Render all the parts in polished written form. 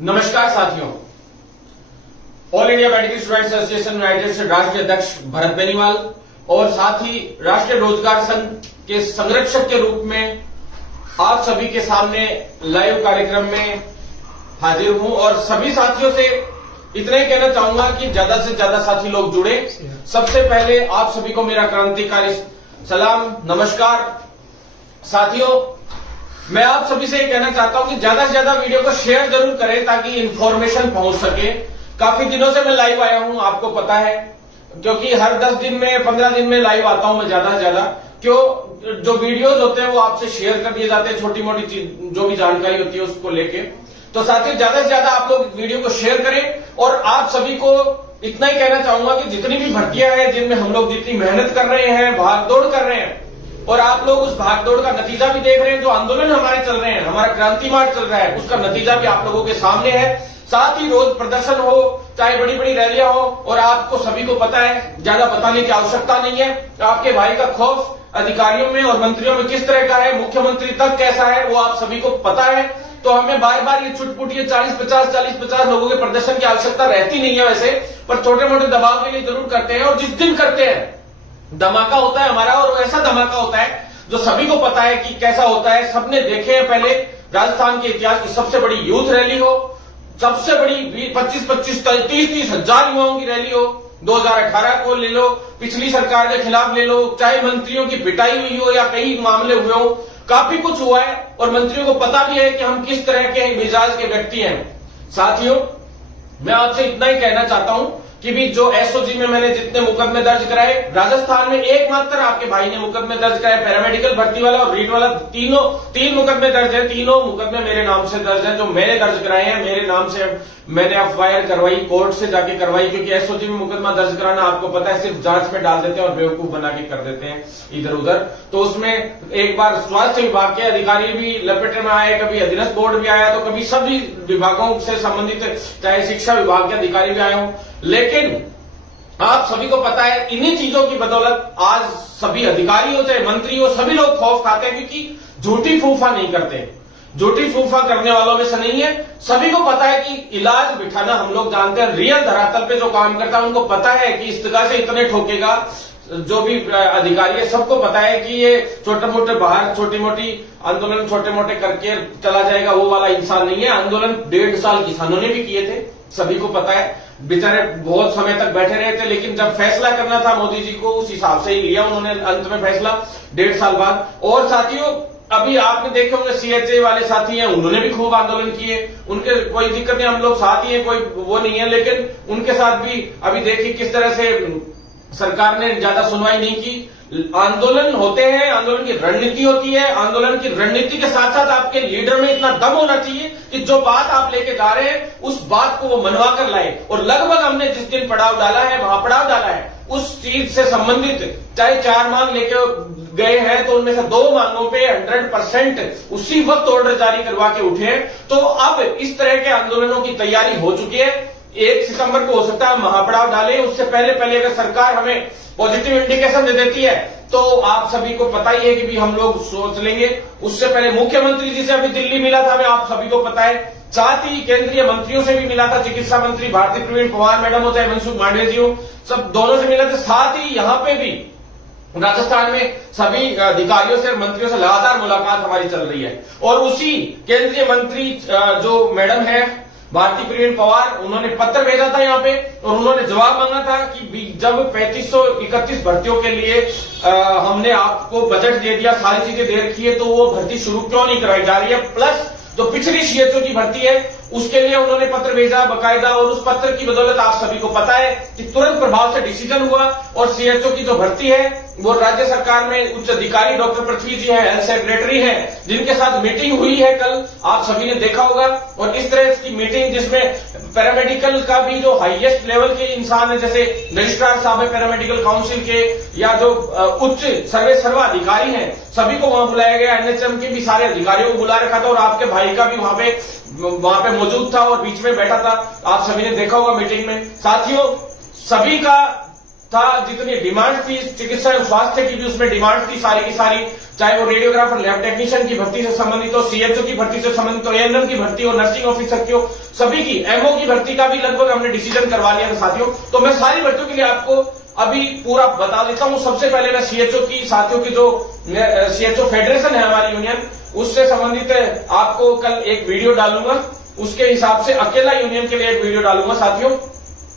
नमस्कार साथियों, all India medical students association United से राष्ट्रीय अध्यक्ष भरत बेनीवाल और साथ ही राष्ट्रीय रोजगार संघ के संरक्षक के रूप में आप सभी के सामने लाइव कार्यक्रम में हाजिर हूं और सभी साथियों से इतना ही कहना चाहूंगा कि ज्यादा से ज्यादा साथी लोग जुड़े। सबसे पहले आप सभी को मेरा क्रांतिकारी सलाम, नमस्कार। साथियों, मैं आप सभी से कहना चाहता हूं कि ज्यादा से ज्यादा वीडियो को शेयर जरूर करें ताकि इंफॉर्मेशन पहुंच सके। काफी दिनों से मैं लाइव आया हूं, आपको पता है, क्योंकि हर 10 दिन में 15 दिन में लाइव आता हूं मैं ज्यादा से ज्यादा। क्यों, जो वीडियोज होते हैं वो आपसे शेयर कर दिए जाते हैं, छोटी मोटी चीज जो भी जानकारी होती है उसको लेके। तो साथियों, ज्यादा से ज्यादा आप लोग वीडियो को शेयर करें और आप सभी को इतना ही कहना चाहूंगा कि जितनी भी भर्तियां हैं जिनमें हम लोग जितनी मेहनत कर रहे हैं, भागदौड़ कर रहे हैं, और आप लोग उस भागदौड़ का नतीजा भी देख रहे हैं। जो आंदोलन हमारे चल रहे हैं, हमारा क्रांति मार्च चल रहा है, उसका नतीजा भी आप लोगों के सामने है। साथ ही रोज प्रदर्शन हो, चाहे बड़ी बड़ी रैलियां हो, और आपको सभी को पता है, ज्यादा बताने की आवश्यकता नहीं है, आपके भाई का खौफ अधिकारियों में और मंत्रियों में किस तरह का है, मुख्यमंत्री तक कैसा है, वो आप सभी को पता है। तो हमें बार बार ये छुटपुट 40-50 लोगों के प्रदर्शन की आवश्यकता रहती नहीं है वैसे, पर छोटे मोटे दबाव के लिए जरूर करते हैं। और जिस दिन करते हैं धमाका होता है हमारा, और ऐसा धमाका होता है जो सभी को पता है कि कैसा होता है। सबने देखे हैं, पहले राजस्थान के इतिहास की सबसे बड़ी यूथ रैली हो, सबसे बड़ी 25-30 हजार युवाओं की रैली हो, 2018 को ले लो, पिछली सरकार के खिलाफ ले लो, चाहे मंत्रियों की पिटाई हुई हो या कई मामले हुए हो, काफी कुछ हुआ है और मंत्रियों को पता भी है कि हम किस तरह के मिजाज के व्यक्ति हैं। साथियों, मैं आपसे इतना ही कहना चाहता हूं कि भी जो एसओजी में मैंने जितने मुकदमे दर्ज कराए, राजस्थान में एकमात्र आपके भाई ने मुकदमे दर्ज कराए, पैरामेडिकल भर्ती वाला और रीट वाला, तीन मुकदमे दर्ज है। तीनों मुकदमे मेरे नाम से दर्ज है, जो मैंने दर्ज कराए हैं मेरे नाम से। मैंने एफआईआर करवाई, कोर्ट से जाके करवाई, क्योंकि एसओजी में मुकदमा दर्ज कराना आपको पता है सिर्फ जांच में डाल देते हैं और बेवकूफ बना के कर देते हैं इधर उधर। तो उसमें एक बार स्वास्थ्य विभाग के अधिकारी भी लपेटे में आए, कभी अधीनस्थ बोर्ड भी आया, तो कभी सभी विभागों से संबंधित चाहे शिक्षा विभाग के अधिकारी भी आए हों। लेकिन आप सभी को पता है, इन्हीं चीजों की बदौलत आज सभी अधिकारी हो चाहे मंत्री हो, सभी लोग खौफ खाते हैं, क्योंकि झूठी फूफा नहीं करते। झूठी फूफा करने वालों में से नहीं है। सभी को पता है कि इलाज बिठाना हम लोग जानते हैं, रियल धरातल पे जो काम करता है उनको पता है कि इस जगह से इतने ठोकेगा। जो भी अधिकारी है सबको पता है कि ये छोटे मोटे बाहर छोटी मोटी आंदोलन छोटे मोटे करके चला जाएगा, वो वाला इंसान नहीं है। आंदोलन 1.5 साल किसानों ने भी किए थे, सभी को पता है। बेचारे बहुत समय तक बैठे रहे थे, लेकिन जब फैसला करना था मोदी जी को, उस हिसाब से ही लिया उन्होंने अंत में फैसला 1.5 साल बाद। और साथियों, अभी आपने देखे होंगे सीएचए वाले साथी हैं, उन्होंने भी खूब आंदोलन किए, उनके कोई दिक्कत नहीं, हम लोग साथी हैं, कोई वो नहीं है। लेकिन उनके साथ भी अभी देखिए किस तरह से सरकार ने ज्यादा सुनवाई नहीं की। आंदोलन होते हैं, आंदोलन की रणनीति होती है, आंदोलन की रणनीति के साथ साथ आपके लीडर में इतना दम होना चाहिए कि जो बात आप लेके जा रहे हैं उस बात को वो मनवा कर लाए। और लगभग हमने जिस दिन पड़ाव डाला है, वहां पड़ाव डाला है, उस चीज से संबंधित चाहे 4 मांग लेके गए हैं तो उनमें से 2 मांगों पे 100% उसी वक्त ऑर्डर जारी करवा के उठे हैं। तो अब इस तरह के आंदोलनों की तैयारी हो चुकी है। 1 सितंबर को हो सकता है महापड़ाव डाले, उससे पहले अगर सरकार हमें पॉजिटिव इंडिकेशन दे देती है तो आप सभी को पता ही है कि भी हम लोग सोच लेंगे। उससे पहले मुख्यमंत्री जी से अभी दिल्ली मिला था मैं, आप सभी को पता है। साथ ही केंद्रीय मंत्रियों से भी मिला था, चिकित्सा मंत्री भारती प्रवीण पवार मैडम हो चाहे मनसुख मांडविया जी हो, सब दोनों से मिला था। साथ ही यहां पे भी राजस्थान में सभी अधिकारियों से मंत्रियों से लगातार मुलाकात हमारी चल रही है। और उसी केंद्रीय मंत्री जो मैडम है भारती प्रवीण पवार, उन्होंने पत्र भेजा था यहाँ पे और उन्होंने जवाब मांगा था कि जब 3531 भर्तियों के लिए हमने आपको बजट दे दिया, सारी चीजें दे रखी है, तो वो भर्ती शुरू क्यों नहीं कराई जा रही है। प्लस जो पिछली सीएचओ की भर्ती है उसके लिए उन्होंने पत्र भेजा बकायदा, और उस पत्र की बदौलत आप सभी को पता है कि तुरंत प्रभाव से डिसीजन हुआ और सीएचओ की जो भर्ती है वो राज्य सरकार में उच्च अधिकारी डॉक्टर पृथ्वी जी हैं, हेल्थ सेक्रेटरी हैं, जिनके साथ मीटिंग हुई है कल, आप सभी ने देखा होगा। और इस तरह की मीटिंग जिसमें पैरामेडिकल का भी जो हाईएस्ट लेवल के इंसान है, जैसे रजिस्ट्रार साहब है पैरामेडिकल काउंसिल के, या जो उच्च सर्वा अधिकारी हैं, सभी को वहां बुलाया गया। एनएचएम के भी सारे अधिकारियों को बुला रखा था और आपके भाई का भी वहां पे मौजूद था और बीच में बैठा था, आप सभी ने देखा होगा मीटिंग में। साथियों, सभी का था जितनी डिमांड थी चिकित्सा एवं स्वास्थ्य की भी उसमें डिमांड थी सारी की सारी, चाहे वो रेडियोग्राफर, लैब टेक्नीशियन की भर्ती से संबंधित हो, सीएचओ की भर्ती से संबंधित हो, एएनएम की भर्ती हो, नर्सिंग ऑफिसर की हो, सभी की, एमओ की भर्ती का भी लगभग हमने डिसीजन करवा लिया था साथियों। तो मैं सारी भर्तियों के लिए आपको अभी पूरा बता देता हूं। सबसे पहले मैं सीएचओ की, साथियों की जो सीएचओ फेडरेशन है हमारी यूनियन, उससे संबंधित आपको कल एक वीडियो डालूंगा, उसके हिसाब से अकेला यूनियन के लिए एक वीडियो डालूंगा साथियों।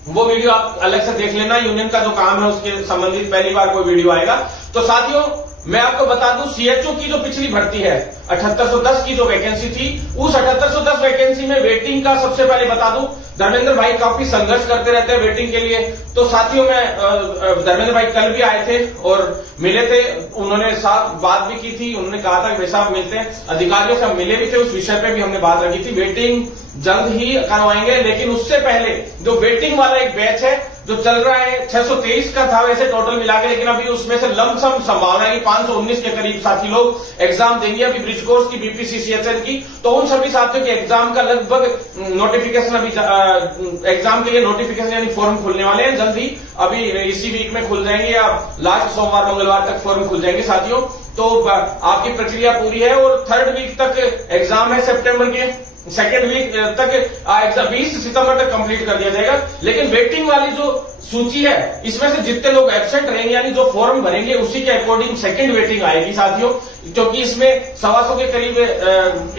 वो वीडियो आप अलग से देख लेना, यूनियन का जो काम है उसके संबंधित पहली बार कोई वीडियो आएगा। तो साथियों मैं आपको बता दूं, सीएचओ की जो पिछली भर्ती है 7810 की जो वैकेंसी थी, उस 7810 वैकेंसी में वेटिंग का सबसे पहले बता दूं, धर्मेंद्र भाई काफी संघर्ष करते रहते हैं वेटिंग के लिए। तो साथियों मैं धर्मेंद्र भाई कल भी आए थे और मिले थे, उन्होंने साथ बात भी की थी, उन्होंने कहा था कि भाई साहब मिलते हैं, अधिकारियों से हम मिले भी थे, उस विषय पे भी हमने बात रखी थी। वेटिंग जल्द ही करवाएंगे, लेकिन उससे पहले जो वेटिंग वाला एक बैच है जो चल रहा है, 623 का था वैसे टोटल मिला के, लेकिन अभी उसमें से लमसम संभावना है कि 519 के करीब साथी लोग एग्जाम देंगे अभी ब्रिज कोर्स की, बीपीसीसीएचएल की। तो उन सभी साथियों के एग्जाम का लगभग नोटिफिकेशन अभी एग्जाम के लिए नोटिफिकेशन यानी फॉर्म खुलने वाले हैं जल्दी, अभी इसी वीक में खुल जाएंगे या लास्ट सोमवार मंगलवार तक फॉर्म खुल जाएंगे साथियों। तो आपकी प्रक्रिया पूरी है और 3rd वीक तक एग्जाम है, सितंबर के 2nd वीक तक एग्जाम 20 सितंबर तक कंप्लीट कर दिया जाएगा। लेकिन वेटिंग वाली जो सूची है, इसमें से जितने लोग एब्सेंट रहेंगे यानी जो फॉर्म भरेंगे उसी के अकॉर्डिंग 2nd वेटिंग आएगी साथियों, क्योंकि इसमें 125 के करीब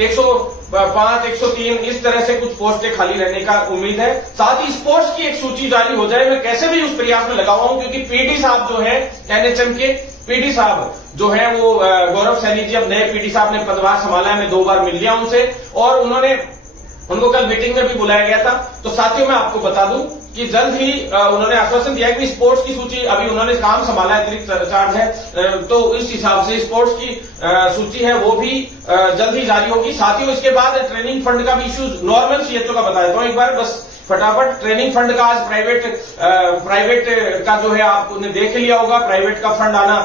105, 103 इस तरह से कुछ पोस्टें खाली रहने का उम्मीद है। साथ ही इस पोस्ट की एक सूची जारी हो जाए, मैं कैसे भी उस प्रयास में लगा हुआ हूं, क्योंकि पीडी साहब जो है एनएचएम के पीडी साहब जो है वो गौरव सैनी जी, अब नए पीडी साहब ने पदभार संभाला है, मैं 2 बार मिल लिया उनसे और उनको कल मीटिंग में भी बुलाया गया था। तो साथियों मैं आपको बता दूं कि जल्द ही उन्होंने आश्वासन दिया है कि स्पोर्ट्स की सूची, अभी उन्होंने काम संभाला है, अतिरिक्त चार्ज है, तो इस हिसाब से स्पोर्ट्स की सूची है वो भी जल्द ही जारी होगी साथियों। इसके बाद ट्रेनिंग फंड का भी इश्यू नॉर्मल सीएचओ का बता देता हूं एक बार बस फटाफट। ट्रेनिंग फंड का आज प्राइवेट का जो है आपने देख लिया होगा, प्राइवेट का फंड आना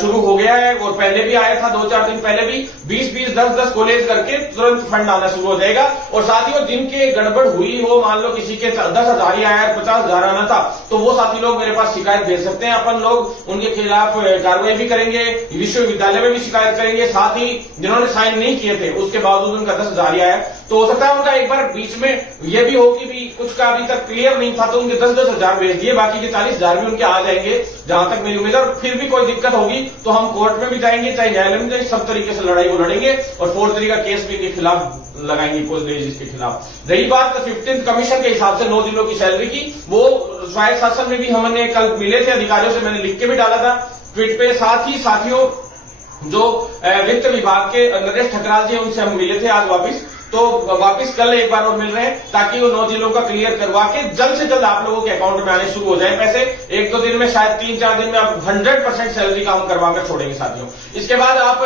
शुरू हो गया है और पहले भी आया था, 2-4 दिन पहले भी 20-20, 10-10 कॉलेज करके तुरंत फंड आना शुरू हो जाएगा। और साथियों जिनके गड़बड़ हुई हो, मान लो किसी के 10,000 ही आया, 50,000 आना था, तो वो साथी लोग मेरे पास शिकायत भेज सकते हैं, अपन लोग उनके खिलाफ कार्रवाई भी करेंगे, विश्वविद्यालय में भी शिकायत करेंगे। साथ ही जिन्होंने साइन नहीं किए थे उसके बावजूद उनका 10,000 ही आया, तो हो सकता है उनका एक बार बीच में ये भी हो कि भी कुछ का अभी तक क्लियर नहीं था तो उनके 10-10 हजार भेज दिए, बाकी के 40,000 भी उनके आ जाएंगे जहां तक मेरी उम्मीद है। और फिर भी कोई दिक्कत होगी तो हम कोर्ट में भी जाएंगे, चाहे न्यायालय में जाएंगे, सब तरीके से लड़ाई वो लड़ेंगे और फोर्जरी का केस भी के खिलाफ लगाएंगे, पोस्ट के खिलाफ। रही बात 15th कमीशन के हिसाब से 9 जिलों की सैलरी की, वो स्वायत्त शासन में भी हमने कल मिले थे अधिकारियों से, मैंने लिख के भी डाला था ट्वीट पे। साथ ही साथियों जो वित्त विभाग के नरेश ठकराल जी उनसे हम मिले थे आज वापिस, तो वापिस कल एक बार और मिल रहे हैं ताकि वो 9 जिलों का क्लियर करवा के जल्द से जल्द आप लोगों के अकाउंट में आने शुरू हो जाए पैसे। 1-2 दिन में, शायद 3-4 दिन में आप 100% सैलरी का हम करवा कर छोड़ेंगे साथियों। इसके बाद आप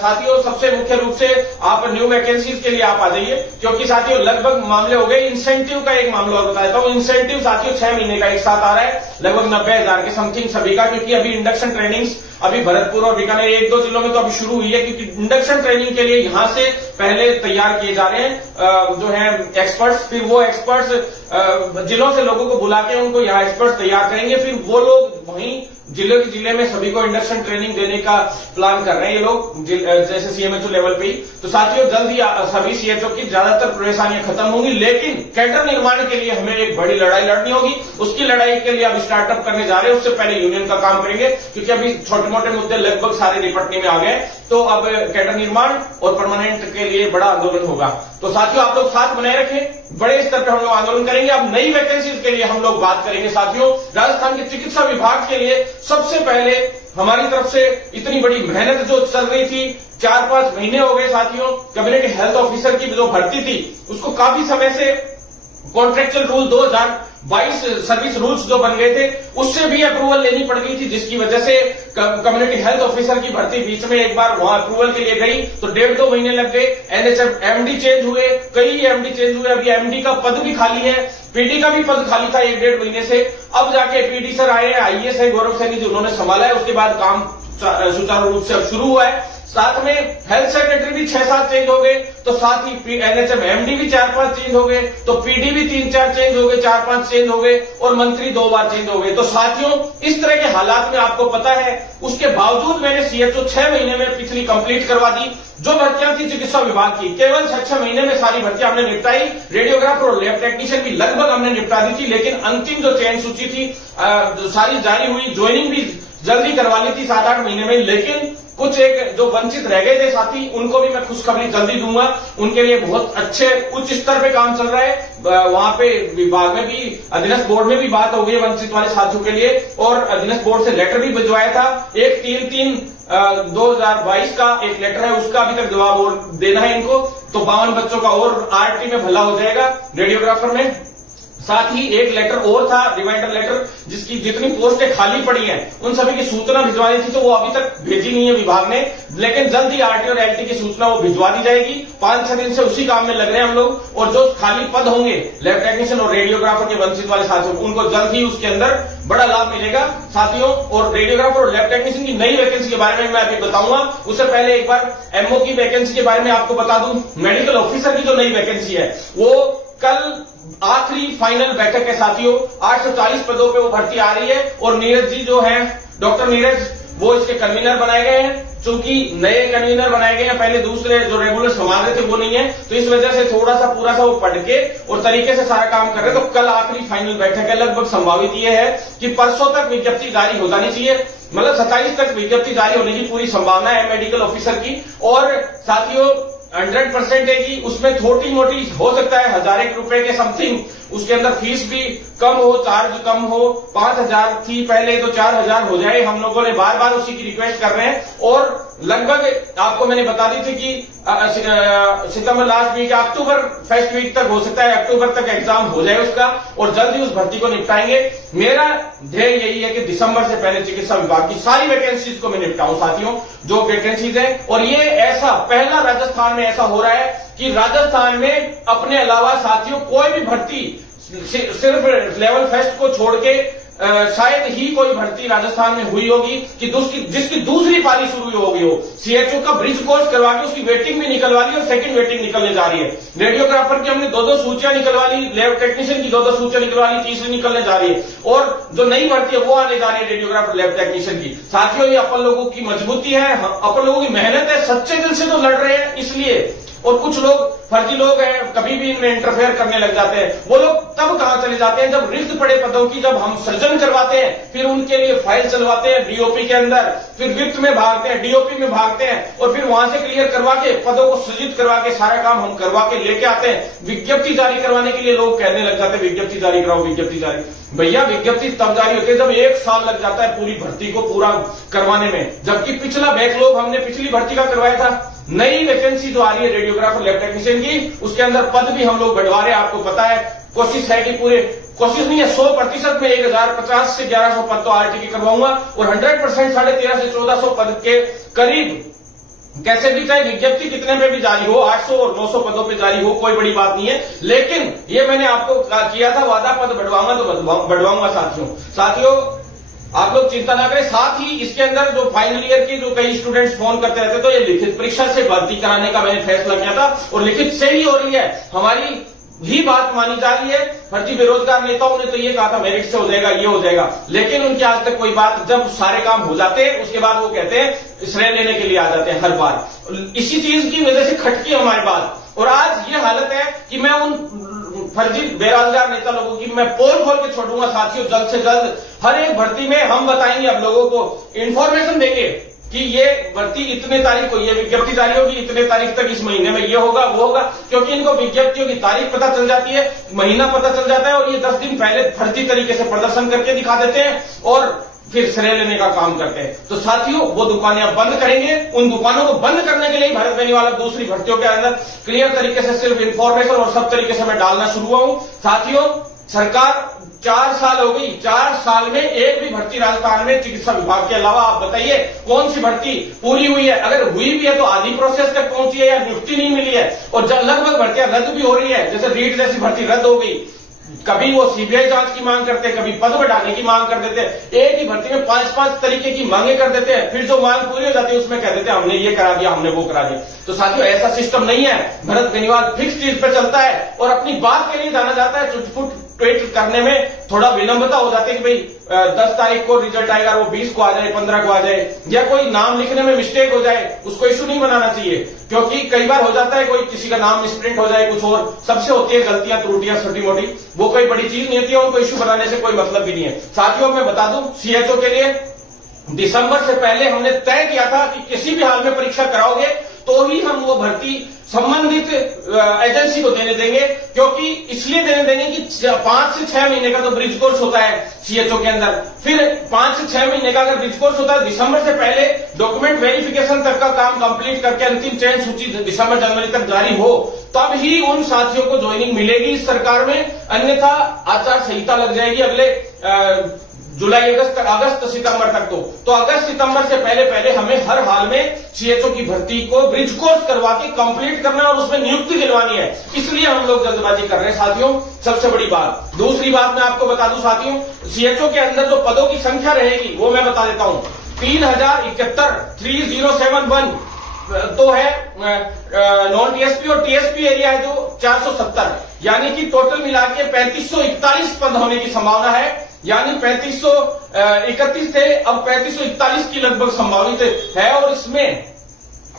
साथियों सबसे मुख्य रूप से आप न्यू वैकेंसीज के लिए आप आ जाइए, क्योंकि साथियों लगभग मामले हो गए। इंसेंटिव का एक मामला और बता देता हूं, इंसेंटिव साथियों 6 महीने का एक साथ आ रहा है, लगभग 90,000 के समथिंग सभी का, क्योंकि अभी इंडक्शन ट्रेनिंग्स अभी भरतपुर और बीकानेर 1-2 जिलों में तो अभी शुरू हुई है, क्योंकि इंडक्शन ट्रेनिंग के लिए यहां से पहले तैयार किए जा रहे हैं जो है एक्सपर्ट्स, फिर वो एक्सपर्ट्स जिलों से लोगों को बुला के उनको यहाँ एक्सपर्ट्स तैयार करेंगे, फिर वो लोग वहीं जिले में सभी को इंडक्शन ट्रेनिंग देने का प्लान कर रहे हैं ये लोग, जैसे सीएमएचओ लेवल पे ही। तो साथियों जल्द ही सभी सीएचओ की ज्यादातर परेशानियां खत्म होंगी, लेकिन कैडर निर्माण के लिए हमें एक बड़ी लड़ाई लड़नी होगी। उसकी लड़ाई के लिए अब स्टार्टअप करने जा रहे हैं, उससे पहले यूनियन का काम करेंगे, क्योंकि अभी छोटे मोटे मुद्दे लगभग सारे निपटने में आ गए। तो अब कैडर निर्माण और परमानेंट के लिए बड़ा आंदोलन होगा। तो साथियों आप लोग साथ बनाए रखें, बड़े स्तर पर हम लोग आंदोलन करेंगे। अब नई वैकेंसीज के लिए हम लोग बात करेंगे साथियों। राजस्थान के चिकित्सा विभाग के लिए सबसे पहले हमारी तरफ से इतनी बड़ी मेहनत जो चल रही थी, 4-5 महीने हो गए साथियों, कम्युनिटी हेल्थ ऑफिसर की जो भर्ती थी उसको काफी समय से कॉन्ट्रेक्चुअल रूल 2022 सर्विस रूल्स जो बन गए थे उससे भी अप्रूवल लेनी पड़ गई थी, जिसकी वजह से कम्युनिटी हेल्थ ऑफिसर की भर्ती बीच में एक बार वहां अप्रूवल के लिए गई तो 1.5-2 महीने लग गए। एनएचएम एमडी चेंज हुए, कई एमडी चेंज हुए, अभी एमडी का पद भी खाली है, पीडी का भी पद खाली था 1-1.5 महीने से। अब जाके पीडी सर आए हैं, आईएएस है गौरव सैनी जी, उन्होंने संभाला है, उसके बाद काम सुचारू रूप से अब शुरू हुआ है। साथ में हेल्थ सेक्रेटरी भी 6-7 चेंज हो गए, तो साथ ही एनएचएम एमडी भी 4-5 चेंज हो गए, तो पीडी भी 3-4 चेंज हो गए, 4-5 चेंज हो गए, और मंत्री 2 बार चेंज हो गए। तो साथियों, इस तरह के हालात में आपको पता है, उसके बावजूद मैंने सीएचओ 6 महीने में पिछली कंप्लीट करवा दी। जो भर्तियां थी चिकित्सा विभाग की, केवल 6 महीने में सारी भर्तियां हमने निपटाई। रेडियोग्राफर और लैब टेक्नीशियन भी लगभग हमने निपटा दी थी, लेकिन अंतिम जो चयन सूची थी सारी जारी हुई। ज्वाइनिंग भी जल्दी करवा ली थी 7-8 महीने में, लेकिन कुछ एक जो वंचित रह गए थे साथी, उनको भी मैं खुशखबरी जल्दी दूंगा। उनके लिए बहुत अच्छे उच्च स्तर पे काम चल रहा है। वहां पे विभाग में भी, अधीनस्थ बोर्ड में भी बात हो गई है वंचित वाले साथियों के लिए, और अधीनस्थ बोर्ड से लेटर भी भिजवाया था। एक 3/3/2022 का एक लेटर है, उसका अभी तक जवाब और देना है इनको। तो 52 बच्चों का और आरटी में भला हो जाएगा रेडियोग्राफर में। साथ ही एक लेटर और था, रिमाइंडर लेटर, जिसकी जितनी पोस्टें खाली पड़ी हैं उन सभी की सूचना भिजवानी थी, तो वो अभी तक भेजी नहीं है विभाग ने, लेकिन जल्द ही आरटी और एलटी की सूचना वो भिजवा दी जाएगी। 5-6 दिन से उसी काम में लग रहे हैं हम लोग। और जो खाली पद होंगे लैब टेक्नीशियन और रेडियोग्राफर के वंचित वाले साथियों, उनको जल्द ही उसके अंदर बड़ा लाभ मिलेगा साथियों। और रेडियोग्राफर और लैब टेक्नीशियन की नई वैकेंसी के बारे में मैं अभी बताऊंगा। उससे पहले एक बार एमओ की वैकेंसी के बारे में आपको बता दूं। मेडिकल ऑफिसर की जो नई वैकेंसी है, वो कल आखिरी फाइनल बैठक है साथियों। 840 पदों पे वो भर्ती आ रही है, और नीरज जी जो हैं, डॉक्टर नीरज, वो इसके कन्वीनर बनाए गए हैं। चूंकि नए कन्वीनर बनाए गए हैं, पहले दूसरे जो रेगुलर संभाल रहे थे वो नहीं है, तो इस वजह से थोड़ा सा पूरा सा वो पढ़ के और तरीके से सारा काम कर रहे हैं। तो कल आखिरी फाइनल बैठक है। लगभग संभावित ये है कि परसों तक विज्ञप्ति जारी हो जानी चाहिए, मतलब 27 तक विज्ञप्ति जारी होने की पूरी संभावना है मेडिकल ऑफिसर की। और साथियों 100% है कि उसमें छोटी मोटी हो सकता है 1000 रुपए के समथिंग, उसके अंदर फीस भी कम हो, चार्ज कम हो। 5000 थी पहले, तो 4000 हो जाए। हम लोगों ने बार बार उसी की रिक्वेस्ट कर रहे हैं। और लगभग आपको मैंने बता दी थी कि सितंबर लास्ट वीक, अक्टूबर फर्स्ट वीक तक हो सकता है, अक्टूबर तक एग्जाम हो जाए उसका, और जल्दी उस भर्ती को निपटाएंगे। मेरा ध्येय यही है कि दिसंबर से पहले चिकित्सा विभाग की सारी वैकेंसीज को मैं निपटाऊं साथियों, जो वैकेंसीज है। और ये ऐसा पहला राजस्थान में ऐसा हो रहा है कि राजस्थान में अपने अलावा साथियों कोई भी भर्ती, सिर्फ लेवल फर्स्ट को छोड़ के शायद ही कोई भर्ती राजस्थान में हुई होगी कि जिसकी दूसरी पारी शुरू हो गई हो। सीएचओ का ब्रिज कोर्स करवा के उसकी वेटिंग भी निकलवा ली, और सेकंड वेटिंग निकलने जा रही है। रेडियोग्राफर की हमने 2-2 सूचियां निकलवा ली, लैब टेक्नीशियन की 2-2 सूचियां निकलवा ली, तीसरी निकलने जा रही है। और जो नई भर्ती है वो आने जा रही है रेडियोग्राफर लैब टेक्नीशियन की। साथियों, ये अपन लोगों की मजबूती है, अपन लोगों की मेहनत है, सच्चे दिल से जो लड़ रहे हैं इसलिए। और कुछ लोग फर्जी लोग हैं, कभी भी इनमें इंटरफेयर करने लग जाते हैं। वो लोग तब कहां चले जाते हैं, जब रिक्त पड़े पदों की जब हम सृजन करवाते हैं, फिर उनके लिए फाइल चलवाते हैं डीओपी के अंदर, फिर वित्त में भागते हैं, डीओपी में भागते हैं, और फिर वहां से क्लियर करवा के पदों को सृजित करवा के सारा काम हम करवा के लेके आते हैं। विज्ञप्ति जारी करवाने के लिए लोग कहने लग जाते हैं विज्ञप्ति जारी कराओ, विज्ञप्ति जारी। भैया, विज्ञप्ति तब जारी होती है जब 1 साल लग जाता है पूरी भर्ती को पूरा करवाने में, जबकि पिछला बैकलॉग हमने पिछली भर्ती का करवाया था। नई वैकेंसी जो आ रही है रेडियोग्राफर लैब टेक्नीशियन की, उसके अंदर पद भी हम लोग बढ़वा रहे हैं। आपको पता है, कोशिश है कि पूरे, कोशिश नहीं है, 100% में 1050 से 1100 पद तो आरटी की करवाऊंगा, और 100% 1350 से 1400 पद के करीब कैसे भी, चाहे विज्ञप्ति कितने पे भी जारी हो, 800 और 900 पदों पे जारी हो, कोई बड़ी बात नहीं है। लेकिन ये मैंने आपको किया था वादा, पद बढ़वाऊंगा तो बढ़वाऊंगा साथियों। आप लोग चिंता ना करें। साथ ही इसके अंदर जो फाइनल ईयर की जो कई स्टूडेंट्स फोन करते रहते, तो ये लिखित परीक्षा से भर्ती कराने का मैंने फैसला किया था, और लिखित से ही हो रही है। हमारी ही बात मानी जा रही है। फर्जी बेरोजगार नेताओं ने तो ये कहा था मेरिट से हो जाएगा, ये हो जाएगा, लेकिन उनकी आज तक कोई बात, जब सारे काम हो जाते हैं उसके बाद वो कहते हैं श्रेय लेने के लिए आ जाते हैं हर बार। इसी चीज की वजह से खटकी हमारे बात। और आज ये हालत है कि मैं उन फर्जी बेरोजगार नेता लोगों की मैं पोल खोल के छोड़ूंगा साथियों। जल्द से जल्द हर एक भर्ती में हम बताएंगे, अब लोगों को इंफॉर्मेशन देंगे कि ये भर्ती इतने तारीख को ये विज्ञप्ति जारी होगी, इतने तारीख तक इस महीने में ये होगा वो होगा, क्योंकि इनको विज्ञप्तियों की तारीख पता चल जाती है, महीना पता चल जाता है, और ये 10 दिन पहले फर्जी तरीके से प्रदर्शन करके दिखा देते हैं और फिर श्रेय लेने का काम करते हैं। तो साथियों, वो दुकानें अब बंद करेंगे। उन दुकानों को बंद करने के लिए भारत बेनीवाल दूसरी भर्तियों के अंदर क्लियर तरीके से सिर्फ इंफॉर्मेशन और सब तरीके से मैं डालना शुरू हुआ हूं। साथियों, सरकार 4 साल हो गई, 4 साल में एक भी भर्ती राजस्थान में चिकित्सा विभाग के अलावा आप बताइए कौन सी भर्ती पूरी हुई है? अगर हुई भी है तो आधी प्रोसेस तक पहुंची है या नियुक्ति नहीं मिली है, और लगभग भर्तियां रद्द भी हो रही है। जैसे रीट जैसी भर्ती रद्द हो गई, कभी वो सीबीआई जांच की मांग करते हैं, कभी पद बढ़ाने की मांग कर देते हैं। एक ही भर्ती में 5-5 तरीके की मांगे कर देते हैं, फिर जो मांग पूरी हो जाती है उसमें कह देते हैं हमने ये करा दिया, हमने वो करा दिया। तो साथियों ऐसा सिस्टम नहीं है। भरत बेनीवाल फिक्स चीज पे चलता है और अपनी बात के लिए जाना जाता है। चुटपुट ट्वीट करने में थोड़ा विलंबता हो जाती है कि भाई 10 तारीख को रिजल्ट आएगा, वो 20 को आ जाए, 15 को आ जाए, या कोई नाम लिखने में मिस्टेक हो जाए, उसको इशू नहीं बनाना चाहिए। क्योंकि कई बार हो जाता है कोई किसी का नाम मिसप्रिंट हो जाए, कुछ और, सबसे होती है गलतियां त्रुटियां छोटी मोटी, वो कोई बड़ी चीज नहीं होती है, उनको इशू बनाने से कोई मतलब भी नहीं है। साथियों मैं बता दूं, सीएचओ के लिए दिसंबर से पहले हमने तय किया था कि किसी भी हाल में परीक्षा कराओगे तो ही हम वो भर्ती संबंधित एजेंसी को देने देंगे। क्योंकि इसलिए देने देंगे कि 5 से 6 महीने का तो ब्रिज कोर्स होता है सीएचओ के अंदर, फिर 5 से 6 महीने का अगर ब्रिज कोर्स होता है, दिसंबर से पहले डॉक्यूमेंट वेरिफिकेशन तक का काम कंप्लीट करके अंतिम चयन सूची दिसंबर जनवरी तक जारी हो, तब ही उन साथियों को ज्वाइनिंग मिलेगी इस सरकार में। अन्यथा आचार संहिता लग जाएगी अगले जुलाई अगस्त सितंबर तक। तो अगस्त सितंबर से पहले हमें हर हाल में सीएचओ की भर्ती को ब्रिज कोर्स करवा के कंप्लीट करना है और उसमें नियुक्ति दिलवानी है। इसलिए हम लोग जल्दबाजी कर रहे हैं साथियों, सबसे बड़ी बात। दूसरी बात मैं आपको बता दूं साथियों, सीएचओ के अंदर जो पदों की संख्या रहेगी वो मैं बता देता हूं। 3071 तो है नॉन टीएसपी, और टीएसपी एरिया है जो 470, यानी कि टोटल मिला के 3541 पद होने की संभावना है। यानी 3531 थे, अब 3541 की लगभग संभावित है। और इसमें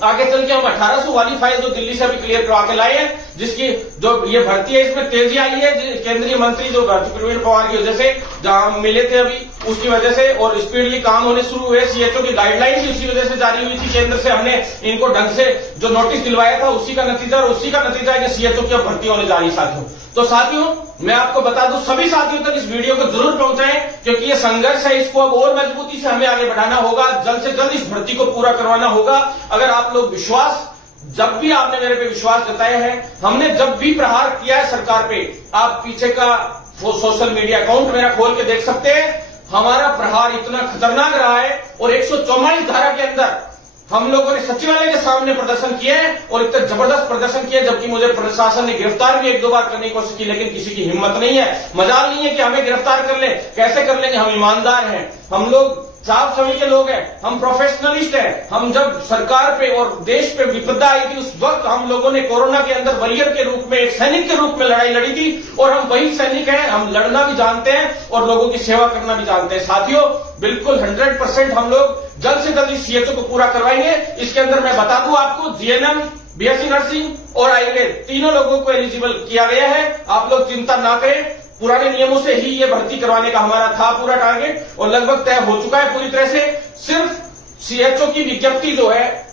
आगे चल के हम 1800 वाली फाइल जो दिल्ली से अभी क्लियर करवा के लाए हैं, जिसकी जो ये भर्ती है इसमें तेजी आई है केंद्रीय मंत्री जो भर्ती प्रवीण पवार की वजह से, जहां मिले थे अभी उसकी वजह से, और स्पीडली काम होने शुरू हुए। सीएचओ की गाइडलाइन भी उसी वजह से जारी हुई थी केंद्र से, हमने इनको ढंग से जो नोटिस दिलवाया था उसी का नतीजा, और उसी का नतीजा है कि सीएचओ की अब भर्ती होने जा रही है साथियों। तो साथियों मैं आपको बता दूं, सभी साथियों तक इस वीडियो को जरूर पहुंचाएं, क्योंकि ये संघर्ष है, इसको अब और मजबूती से हमें आगे बढ़ाना होगा, जल्द से जल्द इस भर्ती को पूरा करवाना होगा। अगर आप लोग विश्वास, जब भी आपने मेरे पे विश्वास जताया है, हमने जब भी प्रहार किया है सरकार पे, आप पीछे का सोशल मीडिया अकाउंट मेरा खोल के देख सकते हैं, हमारा प्रहार इतना खतरनाक रहा है। और 144 धारा के अंदर हम लोगों ने सचिवालय के सामने प्रदर्शन किए और इतना जबरदस्त प्रदर्शन किया, जबकि मुझे प्रशासन ने गिरफ्तार भी 1-2 बार करने की कोशिश की, लेकिन किसी की हिम्मत नहीं है, मजाल नहीं है कि हमें गिरफ्तार कर ले। कैसे कर लेंगे? हम ईमानदार हैं, हम लोग साफ सभी के लोग हैं, हम प्रोफेशनलिस्ट हैं। हम जब सरकार पे और देश पे विपदा आई थी, उस वक्त हम लोगों ने कोरोना के अंदर वॉरियर के रूप में, एक सैनिक के रूप में लड़ाई लड़ी थी, और हम वही सैनिक हैं। हम लड़ना भी जानते हैं और लोगों की सेवा करना भी जानते हैं। साथियों बिल्कुल 100% हम लोग जल्द से जल्द इस सीएचओ को पूरा करवाएंगे। इसके अंदर मैं बता दूं आपको, जीएनएम, बीएससी नर्सिंग और आयुर्वेद तीनों लोगों को एलिजिबल किया गया है। आप लोग चिंता ना करें, पुराने नियमों से ही ये भर्ती करवाने का हमारा था पूरा टारगेट, और लगभग तय हो चुका है पूरी तरह से। सिर्फ सीएचओ की विज्ञप्ति जो है,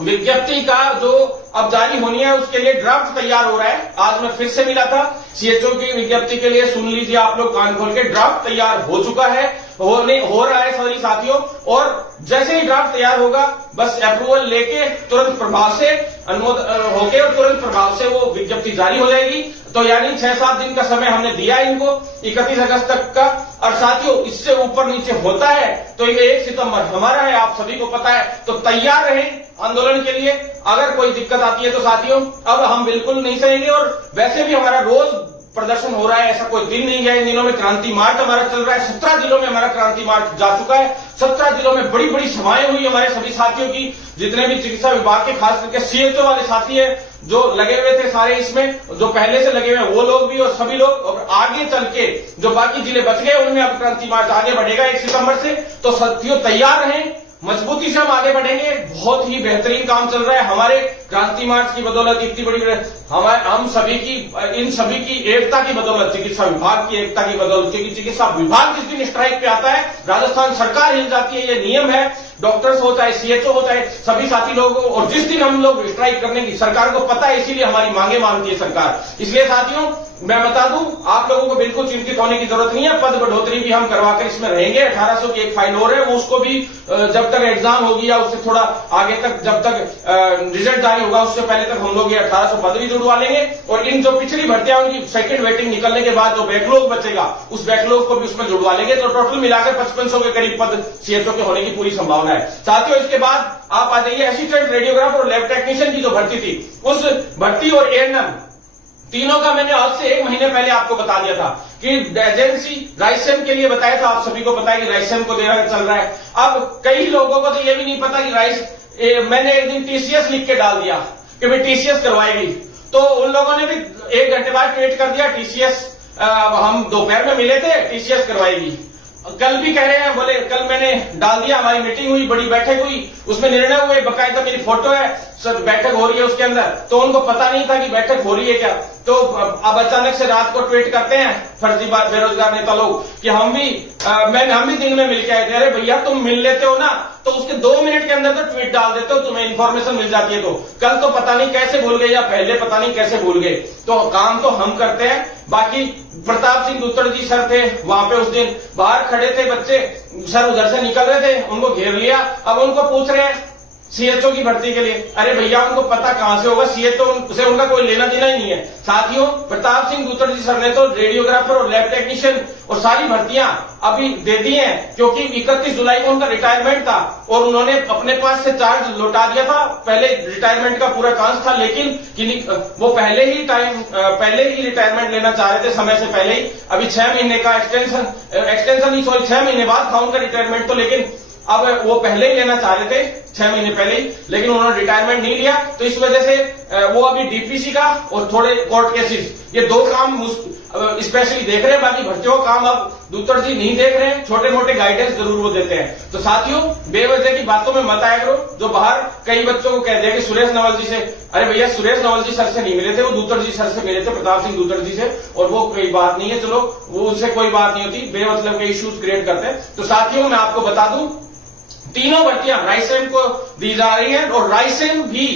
विज्ञप्ति का जो अब जारी होनी है, उसके लिए ड्राफ्ट तैयार हो रहा है। आज मैं फिर से मिला था सीएचओ की विज्ञप्ति के लिए, सुन लीजिए आप लोग कान खोल के, ड्राफ्ट तैयार हो चुका है, हो रहा है सभी साथियों। और जैसे ही ड्राफ्ट तैयार होगा, बस अप्रूवल लेके तुरंत प्रभाव से अनुमोदन होके और तुरंत प्रभाव से वो विज्ञप्ति जारी हो जाएगी। तो यानी 6-7 दिन का समय हमने दिया इनको, 31 अगस्त तक का। और साथियों इससे ऊपर नीचे होता है तो ये 1 सितंबर हमारा है, आप सभी को पता है। तो तैयार रहें आंदोलन के लिए। अगर कोई दिक्कत आती है तो साथियों अब हम बिल्कुल नहीं सहेंगे। और वैसे भी हमारा रोज प्रदर्शन हो रहा है, ऐसा कोई दिन नहीं है। इन दिनों में क्रांति मार्च हमारा चल रहा है, 17 जिलों में हमारा क्रांति मार्च जा चुका है। 17 जिलों में बड़ी बड़ी सभाएं हुई हमारे सभी साथियों की, जितने भी चिकित्सा विभाग के खास करके सीएचओ वाले साथी हैं जो लगे हुए थे सारे इसमें, जो पहले से लगे हुए वो लोग भी और सभी लोग। और आगे चल के जो बाकी जिले बच गए उनमें अब क्रांति मार्च आगे बढ़ेगा 1 सितंबर से। तो साथियों तैयार रहें, मजबूती से हम आगे बढ़ेंगे। बहुत ही बेहतरीन काम चल रहा है हमारे क्रांति मार्च की बदौलत, इतनी बड़ी हम सभी की, इन सभी की एकता की बदौलत, चिकित्सा विभाग की एकता की बदौलत। क्योंकि चिकित्सा विभाग जिस दिन स्ट्राइक पे आता है, राजस्थान सरकार हिल जाती है, ये नियम है। डॉक्टर्स हो चाहे सीएचओ हो चाहे सभी साथी लोग, और जिस दिन हम लोग स्ट्राइक करने की सरकार को पता है, इसीलिए हमारी मांगे मानती है सरकार। इसलिए साथियों मैं बता दूं, आप लोगों को बिल्कुल चिंतित होने की जरूरत नहीं है। पद बढ़ोतरी भी हम करवाकर इसमें रहेंगे। 1800 की एक फाइल और है, उसको भी जब तक एग्जाम होगी या उससे थोड़ा आगे तक, जब तक रिजल्ट जारी होगा उससे पहले तक हम लोग ये 1800 पद भी जुड़वा लेंगे। और इन जो पिछली भर्तियां उनकी सेकंड वेटिंग निकलने के बाद जो बैकलॉग बचेगा, उस बैकलॉग को भी उसमें जुड़वा लेंगे। तो टोटल मिलाकर 5500 के करीब पद सीएचओ के होने की पूरी संभावना है। साथियों इसके बाद आप आ जाइए असिस्टेंट रेडियोग्राफर और लैब टेक्नीशियन की जो भर्ती थी, उस भर्ती और एएनएम तीनों का मैंने आज से 1 महीने पहले आपको बता दिया था कि एजेंसी राइसेम के लिए बताया था। आप सभी को पता है कि राइसेम को देना चल रहा है। अब कई लोगों को तो ये भी नहीं पता कि मैंने एक दिन टीसीएस लिख के डाल दिया कि भाई टीसीएस करवाएगी, तो उन लोगों ने भी 1 घंटे बाद ट्वीट कर दिया टीसीएस हम दोपहर में मिले थे, टीसीएस करवाएगी। कल भी कह रहे हैं, बोले कल मैंने डाल दिया, हमारी मीटिंग हुई, बड़ी बैठक हुई, उसमें निर्णय हुए, बकायदा मेरी फोटो है, सब बैठक हो रही है उसके अंदर। तो उनको पता नहीं था कि बैठक हो रही है क्या। तो अब अचानक से रात को ट्वीट करते हैं फर्जी बात बेरोजगार नेता लोग कि हम भी दिन में मिल के आए थे। अरे भैया तुम मिल लेते हो ना, तो उसके 2 मिनट के अंदर तो ट्वीट डाल देते हो, तुम्हें इन्फॉर्मेशन मिल जाती है। तो कल तो पता नहीं कैसे भूल गए या पहले पता नहीं कैसे भूल गए। तो काम तो हम करते हैं। बाकी प्रताप सिंह दुत्तड़ जी सर थे वहां पे, उस दिन बाहर खड़े थे बच्चे, सर उधर से निकल रहे थे, उनको घेर लिया। अब उनको पूछ रहे हैं सीएचओ की भर्ती के लिए। अरे भैया उनको पता कहां से होगा, सीएचओ से उनका कोई लेना देना ही नहीं है। साथियों, प्रताप सिंह दुत्तड़ जी सर ने तो रेडियोग्राफर और लैब टेक्नीशियन और सारी भर्तियां अभी दे दी हैं, क्योंकि 31 जुलाई को उनका रिटायरमेंट था और उन्होंने अपने पास से चार्ज लौटा दिया था। पहले रिटायरमेंट का पूरा चांस था, लेकिन वो पहले ही रिटायरमेंट लेना चाह रहे थे समय से पहले ही। अभी 6 महीने का एक्सटेंशन नहीं, सॉरी 6 महीने बाद था उनका रिटायरमेंट, तो लेकिन अब वो पहले ही लेना चाह रहे थे 6 महीने पहले ही, लेकिन उन्होंने रिटायरमेंट नहीं लिया। तो इस वजह से वो अभी डीपीसी का और थोड़े कोर्ट केसेस, ये 2 काम स्पेशली देख रहे हैं। बाकी भर्तियों का काम अब दुत्तड़ जी नहीं देख रहे हैं, छोटे मोटे गाइडेंस जरूर वो देते हैं। तो साथियों, बेवजह की बातों में मत आया करो। जो बाहर कई बच्चों को कह दिया कि सुरेश नवल जी से, अरे भैया सुरेश नवल जी सर से नहीं मिले थे, वो दुत्तड़ जी सर से मिले थे, प्रताप सिंह दुत्तड़ जी से, और वो कोई बात नहीं है, चलो वो उनसे कोई बात नहीं होती, बेमतलब के इश्यूज क्रिएट करते हैं। तो साथियों, मैं आपको बता दूं, तीनों भर्तियां राइसेम को दी जा रही है और राइसेम भी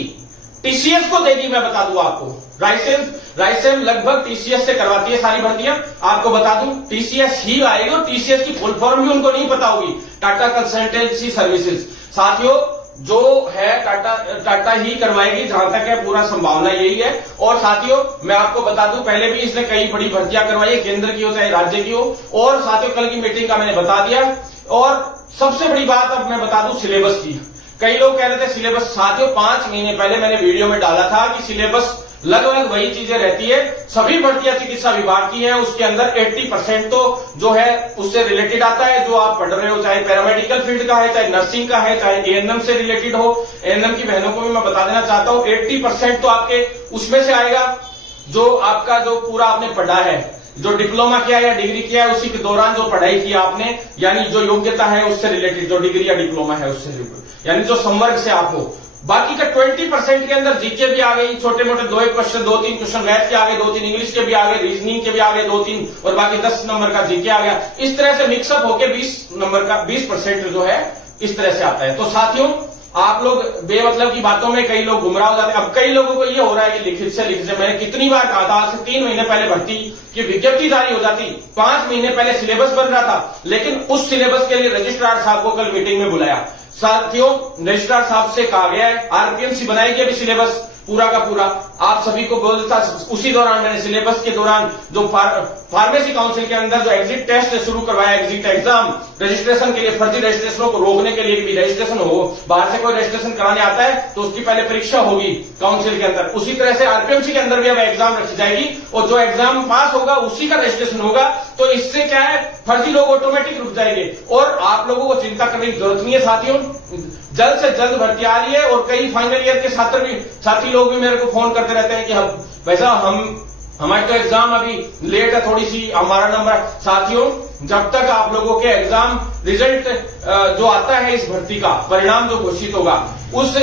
टीसीएस को देगी। मैं बता दूं आपको, राइसेम लगभग टीसीएस से करवाती है सारी भर्तियां। आपको बता दूं, टीसीएस ही आएगी और टीसीएस की फुल फॉर्म भी उनको नहीं पता होगी, टाटा कंसल्टेंसी सर्विसेज। साथियों, जो है टाटा ही करवाएगी, जहां तक है पूरा संभावना यही है। और साथियों, मैं आपको बता दूं, पहले भी इसने कई बड़ी भर्तियां करवाई है, केंद्र की हो चाहे राज्य की हो। और साथियों, कल की मीटिंग का मैंने बता दिया। और सबसे बड़ी बात अब मैं बता दूं सिलेबस की। कई लोग कह रहे थे सिलेबस, साथियों 5 महीने पहले मैंने वीडियो में डाला था कि सिलेबस लगभग वही चीजें रहती है, सभी भर्तियां चिकित्सा विभाग की है। उसके अंदर 80% तो जो है उससे रिलेटेड आता है, जो आप पढ़ रहे हो, चाहे पैरामेडिकल फील्ड का है, चाहे नर्सिंग का है, चाहे एएनएम से रिलेटेड हो। एएनएम की बहनों को भी मैं बता देना चाहता हूं, 80% तो आपके उसमें से आएगा, जो आपका जो पूरा आपने पढ़ा है, जो डिप्लोमा किया या डिग्री किया है, उसी के दौरान जो पढ़ाई की आपने, यानी जो योग्यता है उससे रिलेटेड, जो डिग्री या डिप्लोमा है उससे रिलेटेड, यानी जो संवर्ग से आप हो। बाकी का 20% के अंदर जीके भी आ गई, छोटे मोटे 2-1 क्वेश्चन, 2-3 क्वेश्चन मैथ के आ गए, 2-3 इंग्लिश के भी आ गए, रीजनिंग के भी आ गए 2-3, और बाकी 10 नंबर का जीके आ गया। इस तरह से मिक्सअप होके 20 नंबर का 20% जो है इस तरह से आता है। तो साथियों, आप लोग बेमतलब की बातों में कई लोग गुमराह हो जाते हैं। अब कई लोगों को ये हो रहा है कि लिखित से मैंने कितनी बार कहा था, आज से 3 महीने पहले भर्ती की विज्ञप्ति जारी हो जाती, 5 महीने पहले सिलेबस बन रहा था, लेकिन उस सिलेबस के लिए रजिस्ट्रार साहब को कल मीटिंग में बुलाया। साथियों, रजिस्ट्रार साहब से कहा गया है आरपीएमसी बनाएगी अभी सिलेबस पूरा का पूरा। आप सभी को बोलता, उसी दौरान मैंने सिलेबस के दौरान जो फार्मेसी काउंसिल के अंदर जो एग्जिट टेस्ट शुरू करवाया, एग्जिट एग्जाम रजिस्ट्रेशन के लिए, फर्जी रजिस्ट्रेशनों को रोकने के लिए भी रजिस्ट्रेशन हो, बाहर से कोई रजिस्ट्रेशन कराने आता है तो उसकी पहले परीक्षा होगी काउंसिल के अंदर, उसी तरह से आरपीएमसी के अंदर भी अब एग्जाम रखी जाएगी और जो एग्जाम पास होगा उसी का रजिस्ट्रेशन होगा। तो इससे क्या है, फर्जी लोग ऑटोमेटिक रुक जाएंगे और आप लोगों को चिंता करने की जरूरत नहीं है। साथियों, जल्द से जल्द भर्ती आ रही है और कई फाइनल ईयर के साथी लोग भी मेरे को फोन करते रहते हैं कि हमारे तो एग्जाम अभी लेट है थोड़ी सी, हमारा नंबर। साथियों, जब तक आप लोगों के एग्जाम रिजल्ट जो आता है इस भर्ती का परिणाम जो घोषित होगा उस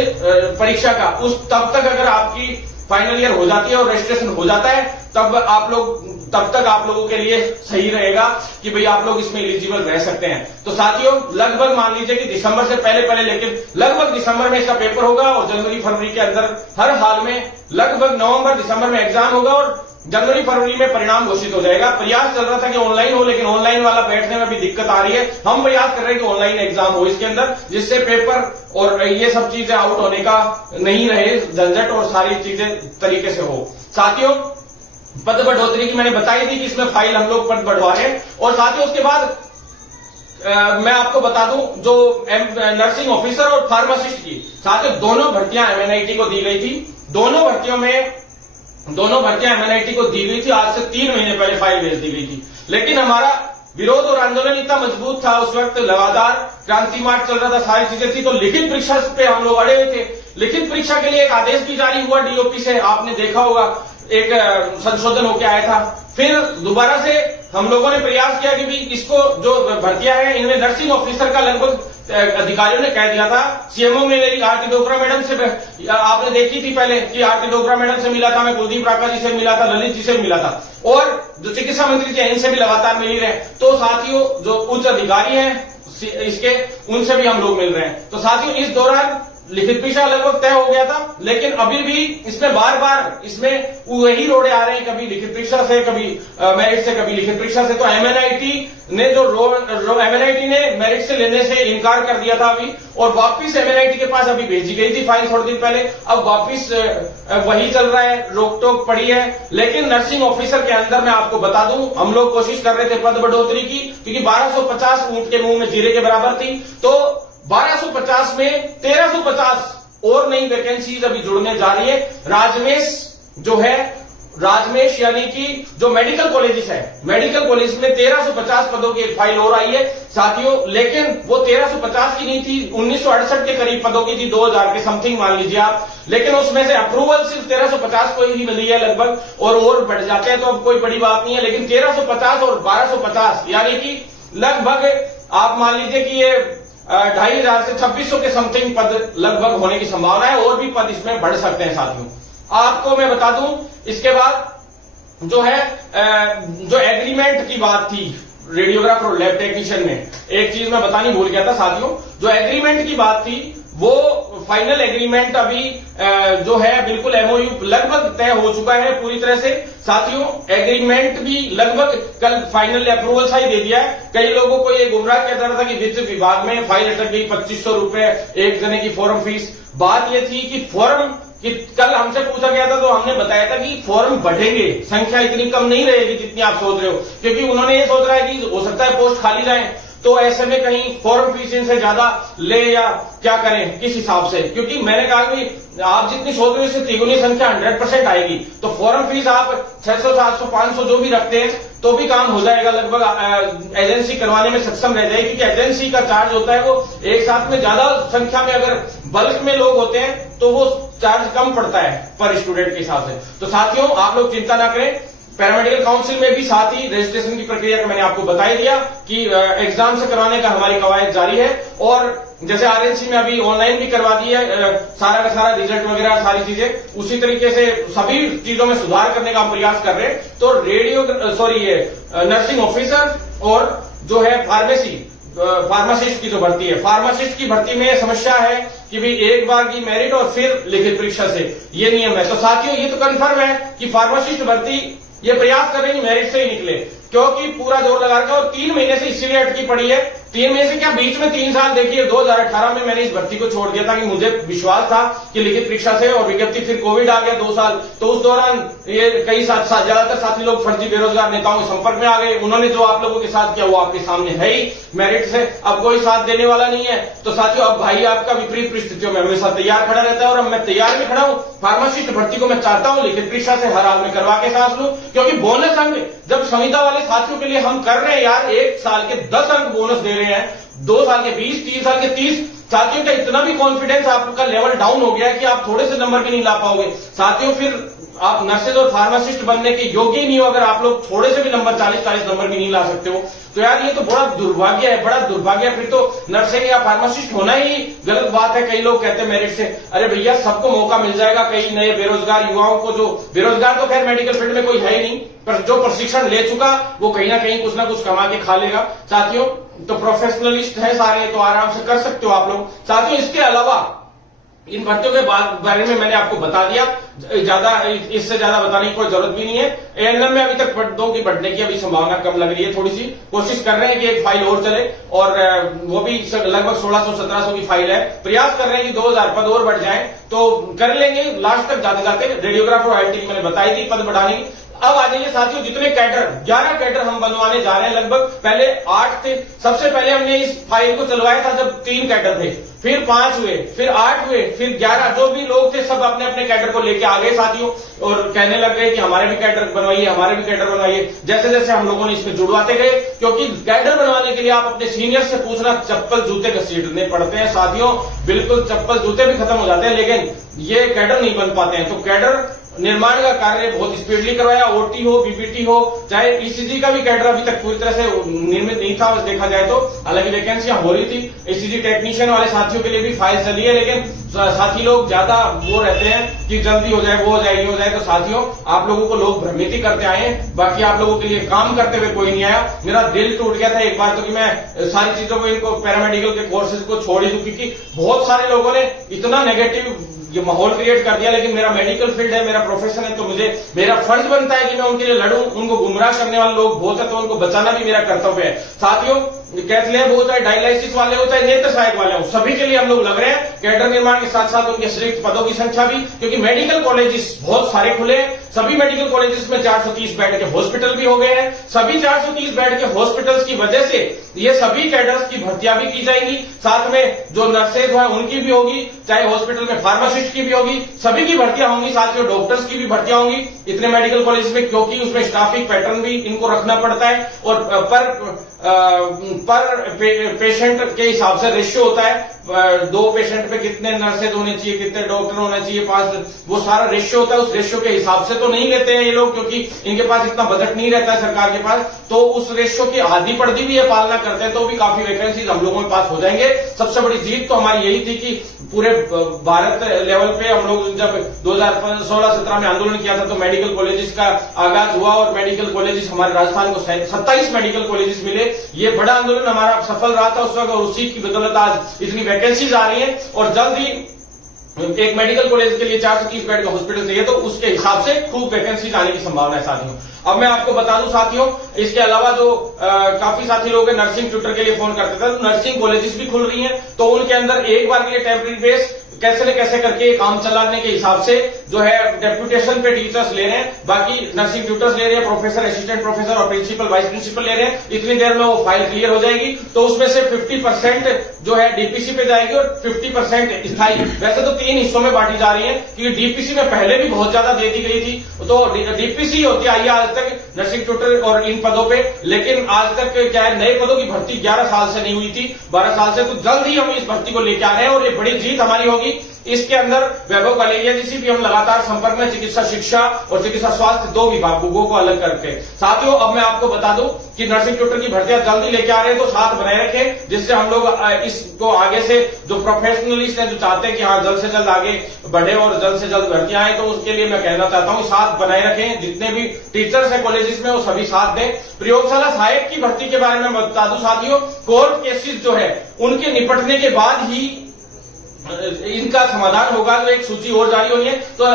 परीक्षा का, तब तक अगर आपकी फाइनल ईयर हो जाती है और रजिस्ट्रेशन हो जाता है, तब तक आप लोगों के लिए सही रहेगा कि भाई आप लोग इसमें एलिजिबल रह सकते हैं। तो साथियों, लगभग मान लीजिए कि दिसंबर से पहले, लेकिन लगभग दिसंबर में इसका पेपर होगा और जनवरी फरवरी के अंदर हर हाल में लगभग नवंबर दिसंबर में एग्जाम होगा और जनवरी फरवरी में परिणाम घोषित हो जाएगा। प्रयास चल रहा था कि ऑनलाइन हो, लेकिन ऑनलाइन वाला बैठने में भी दिक्कत आ रही है। हम प्रयास कर रहे हैं कि ऑनलाइन एग्जाम हो इसके अंदर, जिससे पेपर और ये सब चीजें आउट होने का नहीं रहे झंझट और सारी चीजें तरीके से हो। साथियों, पद बढ़ोतरी की मैंने बताई थी कि इसमें फाइल हम लोग पद बढ़वा रहे हैं। और साथियों, उसके बाद मैं आपको बता दूं, जो नर्सिंग ऑफिसर और फार्मासिस्ट की, साथियों दोनों भर्तियां एमएनआईटी को दी गई थी। दोनों भर्तियों में दोनों भर्तियां एमएनआईटी को दी गई थी। आज से 3 महीने पहले फाइल भेज दी गई थी, लेकिन हमारा विरोध और आंदोलन इतना मजबूत था उस वक्त, लगातार क्रांति मार्च चल रहा था, सारी चीजें थी, तो लिखित परीक्षा पे हम लोग अड़े हुए थे। लिखित परीक्षा के लिए एक आदेश भी जारी हुआ डीओपी से, आपने देखा होगा, एक संशोधन होकर आया था। फिर दोबारा से हम लोगों ने प्रयास किया कि भी इसको जो भर्तियां हैं इनमें नर्सिंग ऑफिसर का लगभग अधिकारियों ने कह दिया था। सीएमओ में मेरी आरती डोगरा मैडम से आपने देखी थी पहले कि आरती डोगरा मैडम से मिला था, मैं कुलदीप राका जी से मिला था, ललित जी से मिला था, और जो चिकित्सा मंत्री थे इनसे भी लगातार मिल रहे हैं। तो साथियों जो उच्च अधिकारी हैं इसके, उनसे भी हम लोग मिल रहे हैं। तो साथियों इस दौरान लिखित परीक्षा लगभग तय हो गया था, लेकिन अभी भी इसमें बार बार इसमें वही रोड़े आ रहे हैं, कभी लिखित परीक्षा से, कभी मेरिट से, कभी लिखित परीक्षा से। तो एमएनआईटी ने एमएनआईटी ने मेरिट से लेने से इनकार कर दिया था अभी, और वापिस एमएनआईटी के पास अभी भेजी गई थी फाइल थोड़े दिन पहले। अब वापिस वही चल रहा है, रोक टोक पड़ी है। लेकिन नर्सिंग ऑफिसर के अंदर मैं आपको बता दूं, हम लोग कोशिश कर रहे थे पद बढ़ोतरी की, क्योंकि 1250 ऊंट के मुंह में जीरे के बराबर थी। तो 1250 में 1350 और नई वैकेंसीज अभी जुड़ने जा रही है। राजमेश यानी कि जो मेडिकल कॉलेजेस है, मेडिकल कॉलेज में 1350 पदों की एक फाइल और आई है साथियों। लेकिन वो 1350 की नहीं थी, 1968 के करीब पदों की थी, 2000 के समथिंग मान लीजिए आप। लेकिन उसमें से अप्रूवल सिर्फ 1350 को ही मिली है लगभग, और बढ़ जाते हैं तो अब कोई बड़ी बात नहीं है। लेकिन 1350 और 1250 यानी कि लगभग आप मान लीजिए कि ये 2500 से 2600 के समथिंग पद लगभग होने की संभावना है, और भी पद इसमें बढ़ सकते हैं साथियों। आपको मैं बता दूं, इसके बाद जो है जो एग्रीमेंट की बात थी रेडियोग्राफर और लैब टेक्नीशियन में, एक चीज मैं बतानी भूल गया था साथियों, जो एग्रीमेंट की बात थी वो फाइनल एग्रीमेंट अभी जो है बिल्कुल एमओयू लगभग तय हो चुका है पूरी तरह से साथियों। एग्रीमेंट भी लगभग कल फाइनल अप्रूवल सा ही दे दिया है। कई लोगों को ये गुमराह किया जा रहा था कि वित्त विभाग में फाइल अटक गई, 2500 रुपए एक जने की फॉर्म फीस। बात ये थी कि फॉर्म कि कल हमसे पूछा गया था तो हमने बताया था कि फॉर्म बढ़ेंगे, संख्या इतनी कम नहीं रहेगी जितनी आप सोच रहे हो, क्योंकि उन्होंने ये सोच रहा है कि हो सकता है पोस्ट खाली जाए, तो ऐसे में कहीं फॉर्म फीस इनसे ज्यादा ले या क्या करें किस हिसाब से। क्योंकि मैंने कहा कि आप जितनी सोच रहे हो इससे तिगुनी संख्या 100% आएगी, तो फॉर्म फीस आप 600, 700, 500 जो भी रखते हैं तो भी काम हो जाएगा, लगभग एजेंसी करवाने में सक्षम रह जाएगी। क्योंकि एजेंसी का चार्ज होता है वो एक साथ में ज्यादा संख्या में अगर बल्क में लोग होते हैं तो वो चार्ज कम पड़ता है पर स्टूडेंट के हिसाब से। तो साथियों आप लोग चिंता ना करें, पैरामेडिकल काउंसिल में भी साथ ही रजिस्ट्रेशन की प्रक्रिया का मैंने आपको बता ही दिया कि एग्जाम से करवाने का हमारी कवायद जारी है, और जैसे आरएनसी में अभी ऑनलाइन भी करवा दी है सारा का सारा रिजल्ट वगैरह सारी चीजें, उसी तरीके से सभी चीजों में सुधार करने का हम प्रयास कर रहे हैं। तो ये नर्सिंग ऑफिसर और जो है फार्मासिस्ट की जो भर्ती है, फार्मासिस्ट की भर्ती में समस्या है कि भी एक बार की मेरिट और फिर लिखित परीक्षा से ये नियम है। तो साथियों ये तो कंफर्म है कि फार्मासिस्ट भर्ती ये प्रयास कर रहे हैं मेरिट से ही निकले, क्योंकि पूरा जोर लगा रखा है, और 3 महीने से इसीलिए अटकी पड़ी है। 3 महीने से क्या, बीच में 3 साल देखिए 2018 में मैंने इस भर्ती को छोड़ दिया था कि मुझे विश्वास था कि लिखित परीक्षा से, और विज्ञप्ति फिर कोविड आ गया 2 साल, तो उस दौरान ये कई ज्यादातर साथी लोग फर्जी बेरोजगार नेताओं के संपर्क में आ गए। उन्होंने जो आप लोगों के साथ किया वो आपके सामने है ही, मेरिट से अब कोई साथ देने वाला नहीं है। तो साथियों अब भाई आपका विपरीत परिस्थितियों में हमेशा तैयार खड़ा रहता है, और अब मैं तैयार भी खड़ा हूं। फार्मासिस्ट भर्ती को मैं चाहता हूं लिखित परीक्षा से हर हाल में करवा के सांस लूं, क्योंकि बोनस अंक जब संविदा वाले साथियों के लिए हम कर रहे हैं यार, 1 साल के 10 अंक बोनस दे रहे हैं, 2 साल के 20, 3 साल के 30, साथियों का इतना भी कॉन्फिडेंस आपका लेवल डाउन हो गया है कि आप थोड़े से नंबर भी नहीं ला पाओगे साथियों। फिर आप नर्सेज और फार्मासिस्ट बनने के योग्य ही नहीं हो अगर आप लोग थोड़े से भी नंबर 40-40 नंबर भी नहीं ला सकते हो। तो यार ये तो बड़ा दुर्भाग्य है, बड़ा दुर्भाग्य है। फिर तो नर्सिंग या फार्मासिस्ट होना ही गलत बात है। कई लोग कहते हैं मेरिट से, अरे भैया सबको मौका मिल जाएगा। कई नए बेरोजगार युवाओं को, जो बेरोजगार तो खैर मेडिकल फील्ड में कोई है ही नहीं, पर जो प्रशिक्षण ले चुका वो कहीं ना कहीं कुछ ना कुछ कमा के खा लेगा साथियों। तो प्रोफेशनलिस्ट है सारे, तो आराम से कर सकते हो आप लोग साथियों। इसके अलावा इन भर्तियों के बारे में मैंने आपको बता दिया, ज्यादा इससे ज्यादा बताने की कोई जरूरत भी नहीं है। एएनएम में अभी तक पदों की बढ़ने की अभी संभावना कम लग रही है, थोड़ी सी कोशिश कर रहे हैं कि एक फाइल और चले, और वो भी लगभग 1600-1700 की फाइल है। प्रयास कर रहे हैं कि 2000 पद और बढ़ जाए, तो कर लेंगे लास्ट तक जाते जाते। रेडियोग्राफर और आईटी की मैंने बताई थी पद बढ़ाने की। अब आ जाइए साथियों, जितने कैडर 11 कैडर हम बनवाने जा रहे हैं। लगभग पहले 8 थे। सबसे पहले हमने इस फाइल को चलवाया था जब 3 कैडर थे, फिर 5 हुए, फिर 8 हुए, फिर 11। जो भी लोग थे सब अपने अपने कैडर को लेके आ गए साथियों, और कहने लग गए कि हमारे भी कैडर बनवाइए, हमारे भी कैडर बनवाइए। जैसे जैसे हम लोगों ने इसमें जुड़वाते गए, क्योंकि कैडर बनवाने के लिए आप अपने सीनियर से पूछना, चप्पल जूते घसीटने पड़ते हैं साथियों। बिल्कुल चप्पल जूते भी खत्म हो जाते हैं, लेकिन ये कैडर नहीं बन पाते हैं। तो कैडर निर्माण का कार्य बहुत स्पीडली करवाया। ओटी हो, बीपीटी हो, चाहे ईसीजी का भी कैडर अभी तक पूरी तरह से निर्मित नहीं था देखा जाए तो। हालांकि वैकेंसियां हो रही थी, ईसीजी टेक्नीशियन वाले साथियों के लिए भी फाइल चली है, लेकिन साथी लोग ज्यादा वो रहते हैं कि जल्दी हो जाए, वो हो जाए, ये हो जाए। तो साथियों, आप लोगों को लोग भ्रमित ही करते आए हैं, बाकी आप लोगों के लिए काम करते हुए कोई नहीं आया। मेरा दिल टूट गया था एक बार तो कि मैं सारी चीजों को, इनको पैरामेडिकल के कोर्सेज को छोड़ ही दूं, क्योंकि बहुत सारे लोगों ने इतना नेगेटिव ये माहौल क्रिएट कर दिया। लेकिन मेरा मेडिकल फील्ड है, मेरा प्रोफेशन है, तो मुझे मेरा फर्ज बनता है कि मैं उनके लिए लड़ूं। उनको गुमराह करने वाले लोग बहुत है, तो उनको बचाना भी मेरा कर्तव्य है। साथियों, कैथलेब हो, चाहे डायलिसिस वाले हो, चाहे नेत्र सहायक वाले हो, सभी के लिए हम लोग लग रहे हैं। कैडर निर्माण के साथ साथ उनके अतिरिक्त पदों की संख्या भी, क्योंकि मेडिकल कॉलेजेस बहुत सारे खुले हैं। सभी मेडिकल कॉलेजेस में 430 बेड के हॉस्पिटल भी हो गए हैं। सभी 430 बेड के हॉस्पिटल्स की वजह से ये सभी कैडर्स की भर्तियां भी की जाएंगी। साथ में जो नर्सेज है उनकी भी होगी, चाहे हॉस्पिटल में फार्मासिस्ट की भी होगी, सभी की भर्तियां होंगी। साथियों, डॉक्टर्स की भी भर्तियां होंगी इतने मेडिकल कॉलेज में, क्योंकि उसमें स्टाफिंग पैटर्न भी इनको रखना पड़ता है, और पर पेशेंट के हिसाब से रेशियो होता है। 2 पेशेंट पे कितने नर्सेज होने चाहिए, कितने डॉक्टर होने चाहिए, 5, वो सारा रेशियो होता है। उस रेशियो के हिसाब से तो नहीं लेते हैं ये लोग, क्योंकि इनके पास इतना बजट नहीं रहता है सरकार के पास। तो उस रेशियो की आधी पड़ती भी है, पालना करते हैं, तो भी काफी वैकेंसीज हम लोगों के पास हो जाएंगे। सबसे बड़ी जीत तो हमारी यही थी कि पूरे भारत लेवल पे हम लोग जब 2016-17 में आंदोलन किया था, तो मेडिकल कॉलेजेस का आगाज हुआ, और मेडिकल कॉलेजेस हमारे राजस्थान को 27 मेडिकल कॉलेजेस मिले। ये बड़ा आंदोलन हमारा सफल रहा था उस वक्त, और उसी की बदौलत आज इतनी वैकेंसीज आ रही है। और जल्द ही एक मेडिकल कॉलेज के लिए 430 बेड का हॉस्पिटल चाहिए, तो उसके हिसाब से खूब वैकेंसीज आने की संभावना है साथियों। अब मैं आपको बता दूं साथियों, इसके अलावा जो काफी साथी लोग हैं नर्सिंग ट्यूटर के लिए फोन करते थे, तो नर्सिंग कॉलेजेस भी खुल रही हैं, तो उनके अंदर एक बार के लिए टेम्परेरी बेस कैसे न कैसे करके काम चलाने के हिसाब से जो है डेप्यूटेशन पे टीचर्स ले रहे हैं, बाकी नर्सिंग ट्यूटर्स ले रहे हैं, प्रोफेसर, असिस्टेंट प्रोफेसर और प्रिंसिपल, वाइस प्रिंसिपल ले रहे हैं। इतनी देर में वो फाइल क्लियर हो जाएगी, तो उसमें से 50% जो है डीपीसी पे जाएगी और 50% स्थायी। वैसे तो 3 हिस्सों में बांटी जा रही है, क्योंकि डीपीसी में पहले भी बहुत ज्यादा दे दी गई थी, तो डीपीसी होती आई है आज तक नर्सिंग ट्यूटर और इन पदों पे। लेकिन आज तक क्या है, नए पदों की भर्ती 11 साल से नहीं हुई थी, 12 साल से। तो जल्द ही हम इस भर्ती को लेकर आ रहे हैं, और ये बड़ी जीत हमारी होगी। इसके अंदर वैभव कलेरिया जी से भी हम लगातार संपर्क में, चिकित्सा शिक्षा और चिकित्सा स्वास्थ्य 2 विभागों को अलग करके। साथियों, अब मैं आपको बता दूं कि नर्सिंग ट्यूटर की भर्तियां जल्दी लेके आ रहे हैं, तो साथ बनाए रखें, जिससे हम लोग इसको आगे से जो प्रोफेशनलिस्ट हैं, जो चाहते हैं कि हाँ जल्द से जल्द आगे बढ़े और जल्द से जल्द भर्तियां आए, तो उसके लिए मैं कहना चाहता हूं साथ बनाए रखें। जितने भी टीचर्स हैं कॉलेजेस में, वो सभी साथ दें। प्रयोगशाला सहायक की भर्ती के बारे में बता दूं साथियों, कोर्ट केसेस जो है उनके निपटने के बाद ही इनका समाधान होगा। तो एक सूची और जारी होनी है, तो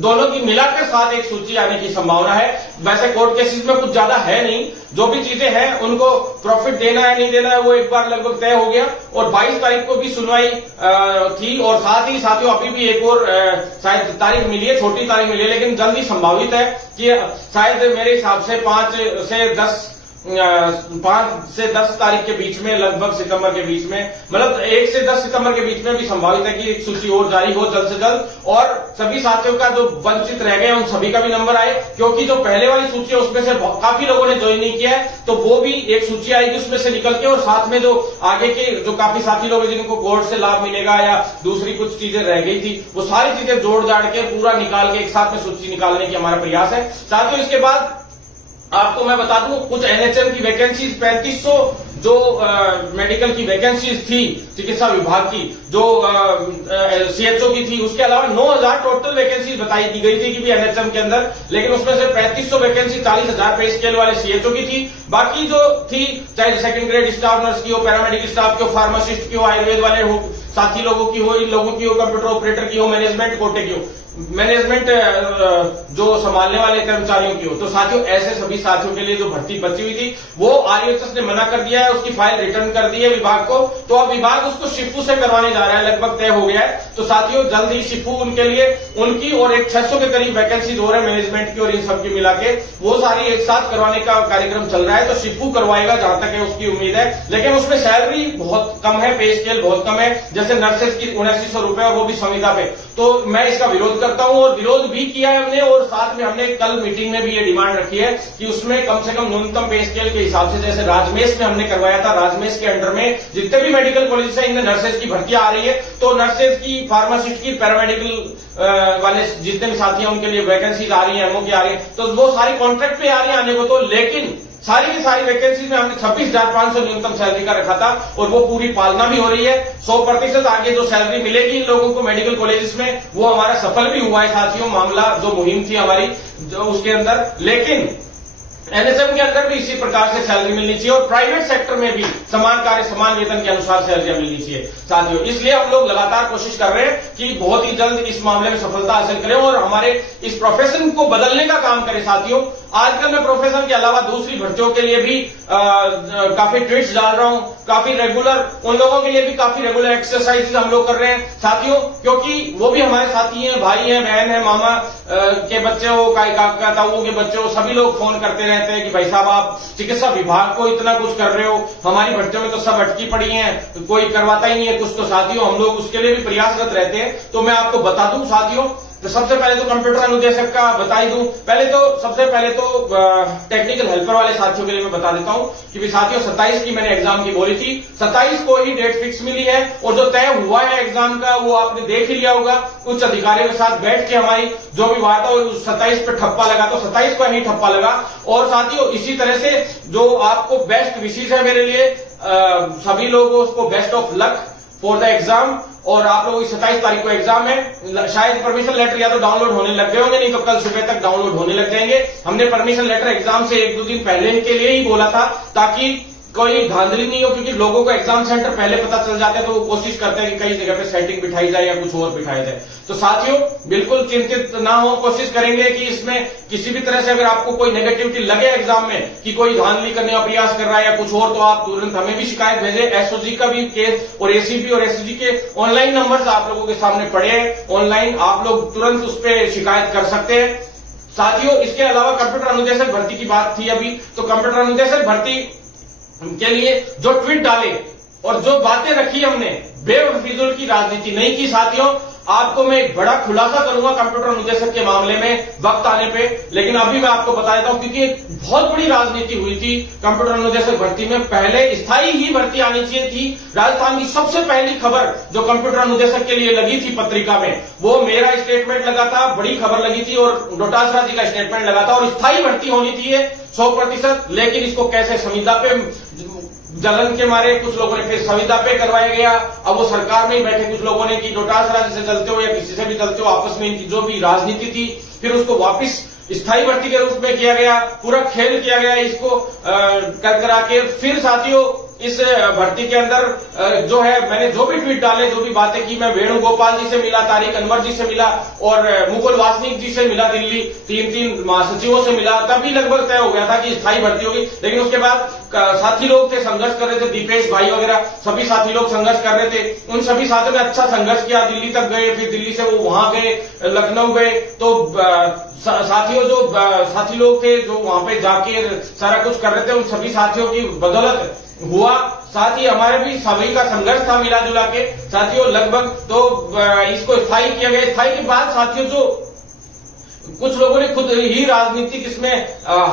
दोनों की मिलाकर साथ एक सूची आने की संभावना है। वैसे कोर्ट केसेस में कुछ ज्यादा है नहीं, जो भी चीजें हैं उनको प्रॉफिट देना है नहीं देना है वो एक बार लगभग तय हो गया। और 22 तारीख को भी सुनवाई थी, और साथ ही साथियों अभी भी एक और शायद तारीख मिली है, छोटी तारीख मिली है, लेकिन जल्दी संभावित है कि शायद मेरे हिसाब से 5 से 10 तारीख के बीच में, लगभग सितंबर के बीच में, मतलब 1 से 10 सितंबर के बीच में भी संभावित है कि एक सूची और जारी हो जल्द से जल्द, और सभी साथियों का जो वंचित रह गए उन सभी का भी नंबर आए। क्योंकि जो पहले वाली सूची है उसमें से काफी लोगों ने ज्वाइन नहीं किया है, तो वो भी एक सूची आएगी उसमें से निकल के, और साथ में जो आगे के जो काफी साथी लोग हैं जिनको कोर्ट से लाभ मिलेगा या दूसरी कुछ चीजें रह गई थी, वो सारी चीजें जोड़ जाड़ के पूरा निकाल के एक साथ में सूची निकालने की हमारा प्रयास है साथियों। इसके बाद आपको मैं बता दूं कुछ एनएचएम की वैकेंसीज 3500 जो मेडिकल की वैकेंसीज थी चिकित्सा विभाग की, जो सीएचओ की थी, उसके अलावा 9000 टोटल वैकेंसीज बताई दी गई थी कि भी एनएचएम के अंदर, लेकिन उसमें से 3500 वैकेंसी 40,000 पे स्केल वाले सीएचओ की थी। बाकी जो थी, चाहे सेकंड ग्रेड स्टाफ नर्स की हो, पैरामेडिकल स्टाफ की हो, फार्मासिस्ट की हो, आयुर्वेद वाले हो, साथी लोगों की हो, इन लोगों की हो, कंप्यूटर ऑपरेटर की हो, मैनेजमेंट कोटे की हो, मैनेजमेंट जो संभालने वाले कर्मचारियों की हो, तो साथियों ऐसे सभी साथियों के लिए जो भर्ती बची हुई थी वो आरयूएचएस ने मना कर दिया है। है, उसकी फाइल रिटर्न कर दी है विभाग को, तो अब विभाग उसको शिफू से करवाने जा रहा है, लगभग तय हो गया है। तो साथियों जल्द ही शिफू उनके लिए उनकी और एक 600 के करीब वैकेंसीज हो रहे हैं मैनेजमेंट की और इन सब की मिला के, वो सारी एक साथ करवाने का कार्यक्रम चल रहा है। तो शिफू करवाएगा जहां तक है उसकी उम्मीद है, लेकिन उसमें सैलरी बहुत कम है, पे स्केल बहुत कम है, जैसे नर्सेज की 7900 रुपए और वो भी संविदा पे। तो मैं इसका विरोध करता हूं और विरोध भी किया है हमने, और साथ में हमने कल मीटिंग में भी ये डिमांड रखी है कि उसमें कम से कम न्यूनतम पे स्केल के हिसाब से, जैसे राजमेश में हमने करवाया था, राजमेश के अंडर में जितने भी मेडिकल कॉलेज है इनमें नर्सेज की भर्तियां आ रही है, तो नर्सेज की, फार्मासिस्ट की, पैरामेडिकल वाले जितने भी साथी हैं उनके लिए वैकेंसीज आ रही है, एमओ की आ रही है, तो वो सारी कॉन्ट्रैक्ट पे आ रही है आने को। तो लेकिन सारी की सारी वैकेंसीज में हमने 26,500 न्यूनतम सैलरी का रखा था और वो पूरी पालना भी हो रही है। 100% आगे जो सैलरी मिलेगी इन लोगों को मेडिकल कॉलेजेस में, वो हमारा सफल भी हुआ है साथियों, मामला जो मुहिम थी हमारी जो उसके अंदर। लेकिन एनएचएम के अंदर भी इसी प्रकार से सैलरी मिलनी चाहिए और प्राइवेट सेक्टर में भी समान कार्य समान वेतन के अनुसार सैलरियां मिलनी चाहिए साथियों। इसलिए हम लोग लगातार कोशिश कर रहे हैं कि बहुत ही जल्द इस मामले में सफलता हासिल करें और हमारे इस प्रोफेशन को बदलने का काम करें साथियों। आजकल मैं प्रोफेशन के अलावा दूसरी भर्तियों के लिए भी काफी ट्वीट्स डाल रहा हूं, काफी रेगुलर उन लोगों के लिए भी काफी रेगुलर एक्सरसाइजेस हम लोग कर रहे हैं साथियों, क्योंकि वो भी हमारे साथी हैं, भाई हैं, बहन है, मामा के बच्चे हो, काका ताऊ के बच्चे हो, सभी लोग फोन करते रहते हैं कि भाई साहब आप चिकित्सा विभाग को इतना कुछ कर रहे हो, हमारी भर्तियों में तो सब अटकी पड़ी हैं, कोई करवाता ही नहीं है कुछ। तो साथियों हम लोग उसके लिए भी प्रयासरत रहते हैं। तो मैं आपको बता दूं साथियों, तो सबसे पहले तो कंप्यूटर अनुदेशक का बता ही दूं, सबसे पहले तो टेक्निकल हेल्पर वाले साथियों के लिए मैं बता देता हूं कि साथियों 27 की मैंने एग्जाम की बोली थी, 27 को ही डेट फिक्स मिली है और जो तय हुआ है एग्जाम का वो आपने देख ही लिया होगा। उच्च अधिकारियों के साथ बैठ के हमारी जो भी बात है 27 पे ठप्पा लगा, तो 27 को ही ठप्पा लगा। और साथियों इसी तरह से जो आपको बेस्ट विशेष है मेरे लिए, सभी लोगों को best of luck for the exam. और आप लोगों की 27 तारीख को एग्जाम है, शायद परमिशन लेटर या तो डाउनलोड होने लग गए होंगे, नहीं तो कल सुबह तक डाउनलोड होने लग जाएंगे। हमने परमिशन लेटर एग्जाम से 1-2 दिन पहले के लिए ही बोला था ताकि कोई धांधली नहीं हो, क्योंकि लोगों को एग्जाम सेंटर पहले पता चल जाता है तो वो कोशिश करते हैं कि कई जगह पे सेटिंग बिठाई जाए या कुछ और बिठाया जाए। तो साथियों बिल्कुल चिंतित ना हो, कोशिश करेंगे कि इसमें किसी भी तरह से अगर आपको कोई नेगेटिविटी लगे एग्जाम में कि कोई धांधली करने का प्रयास कर रहा है या कुछ और, तो आप तुरंत हमें भी शिकायत भेजें। एसओजी का भी केस और एसीपी और एसओजी के ऑनलाइन नंबर आप लोगों के सामने पड़े हैं, ऑनलाइन आप लोग तुरंत उस पर शिकायत कर सकते हैं साथियों। इसके अलावा कंप्यूटर अनुदेशक भर्ती की बात थी अभी, तो कंप्यूटर अनुदेशक भर्ती के लिए जो ट्वीट डाले और जो बातें रखी हमने, बेफिजूल की राजनीति नहीं की साथियों। आपको मैं एक बड़ा खुलासा करूंगा कंप्यूटर अनुदेशक के मामले में वक्त आने पे, लेकिन अभी मैं आपको बता देता हूं क्योंकि एक बहुत बड़ी राजनीति हुई थी कंप्यूटर अनुदेशक भर्ती में। पहले स्थायी ही भर्ती आनी चाहिए थी। राजस्थान की सबसे पहली खबर जो कंप्यूटर अनुदेशक के लिए लगी थी पत्रिका में, वो मेरा स्टेटमेंट लगा था, बड़ी खबर लगी थी और डोटासरा जी का स्टेटमेंट लगा था और स्थायी भर्ती होनी थी 100%। लेकिन इसको कैसे संविदा पे जलन के मारे कुछ लोगों ने फिर संविदा पे करवाया गया। अब वो सरकार में ही बैठे कुछ लोगों ने कि डोटासरा जी से चलते हो या किसी से भी चलते हो, आपस में इनकी जो भी राजनीति थी, फिर उसको वापस स्थायी भर्ती के रूप में किया गया, पूरा खेल किया गया इसको कर करा के। फिर साथियों इस भर्ती के अंदर जो है मैंने जो भी ट्वीट डाले, जो भी बातें की, मैं वेणुगोपाल जी से मिला, तारिक अनवर जी से मिला और मुकुल वासनिक जी से मिला, दिल्ली 3 महासचिवों से मिला, तभी लगभग तय हो गया था कि स्थायी भर्ती होगी। लेकिन उसके बाद साथी लोग थे, संघर्ष कर रहे थे, दीपेश भाई वगैरह सभी साथी लोग संघर्ष कर रहे थे। उन सभी साथियों ने अच्छा संघर्ष किया, दिल्ली तक गए, फिर दिल्ली से वो वहां गए, लखनऊ गए। तो साथियों जो साथी लोग थे जो वहां पे जाके सारा कुछ कर रहे थे, उन सभी साथियों की बदौलत हुआ। साथ ही हमारे भी सभी का संघर्ष था मिला जुला के साथियों लगभग। तो इसको स्थायी किया गया। स्थायी के बाद साथियों जो कुछ लोगों ने खुद ही राजनीतिक इसमें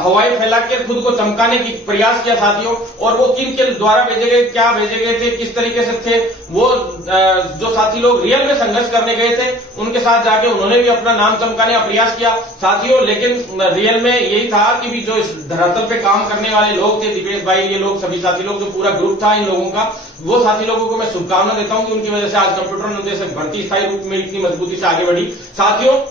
हवाई फैला के खुद को चमकाने की प्रयास किया साथियों, और वो किन के द्वारा भेजे गए, क्या भेजे गए थे, किस तरीके से थे वो जो साथी लोग रियल में संघर्ष करने गए थे उनके साथ जाके उन्होंने भी अपना नाम चमकाने का प्रयास किया साथियों। लेकिन रियल में यही था कि भी जो इस धरातल पे काम करने वाले लोग थे, दीपेश भाई, ये लोग सभी साथी लोग, जो पूरा ग्रुप था इन लोगों का, वो साथी लोगों को मैं शुभकामना देता हूं कि उनकी वजह से आज कंप्यूटर अनुदेशक भर्ती स्थायी रूप में इतनी मजबूती से आगे बढ़ी साथियों।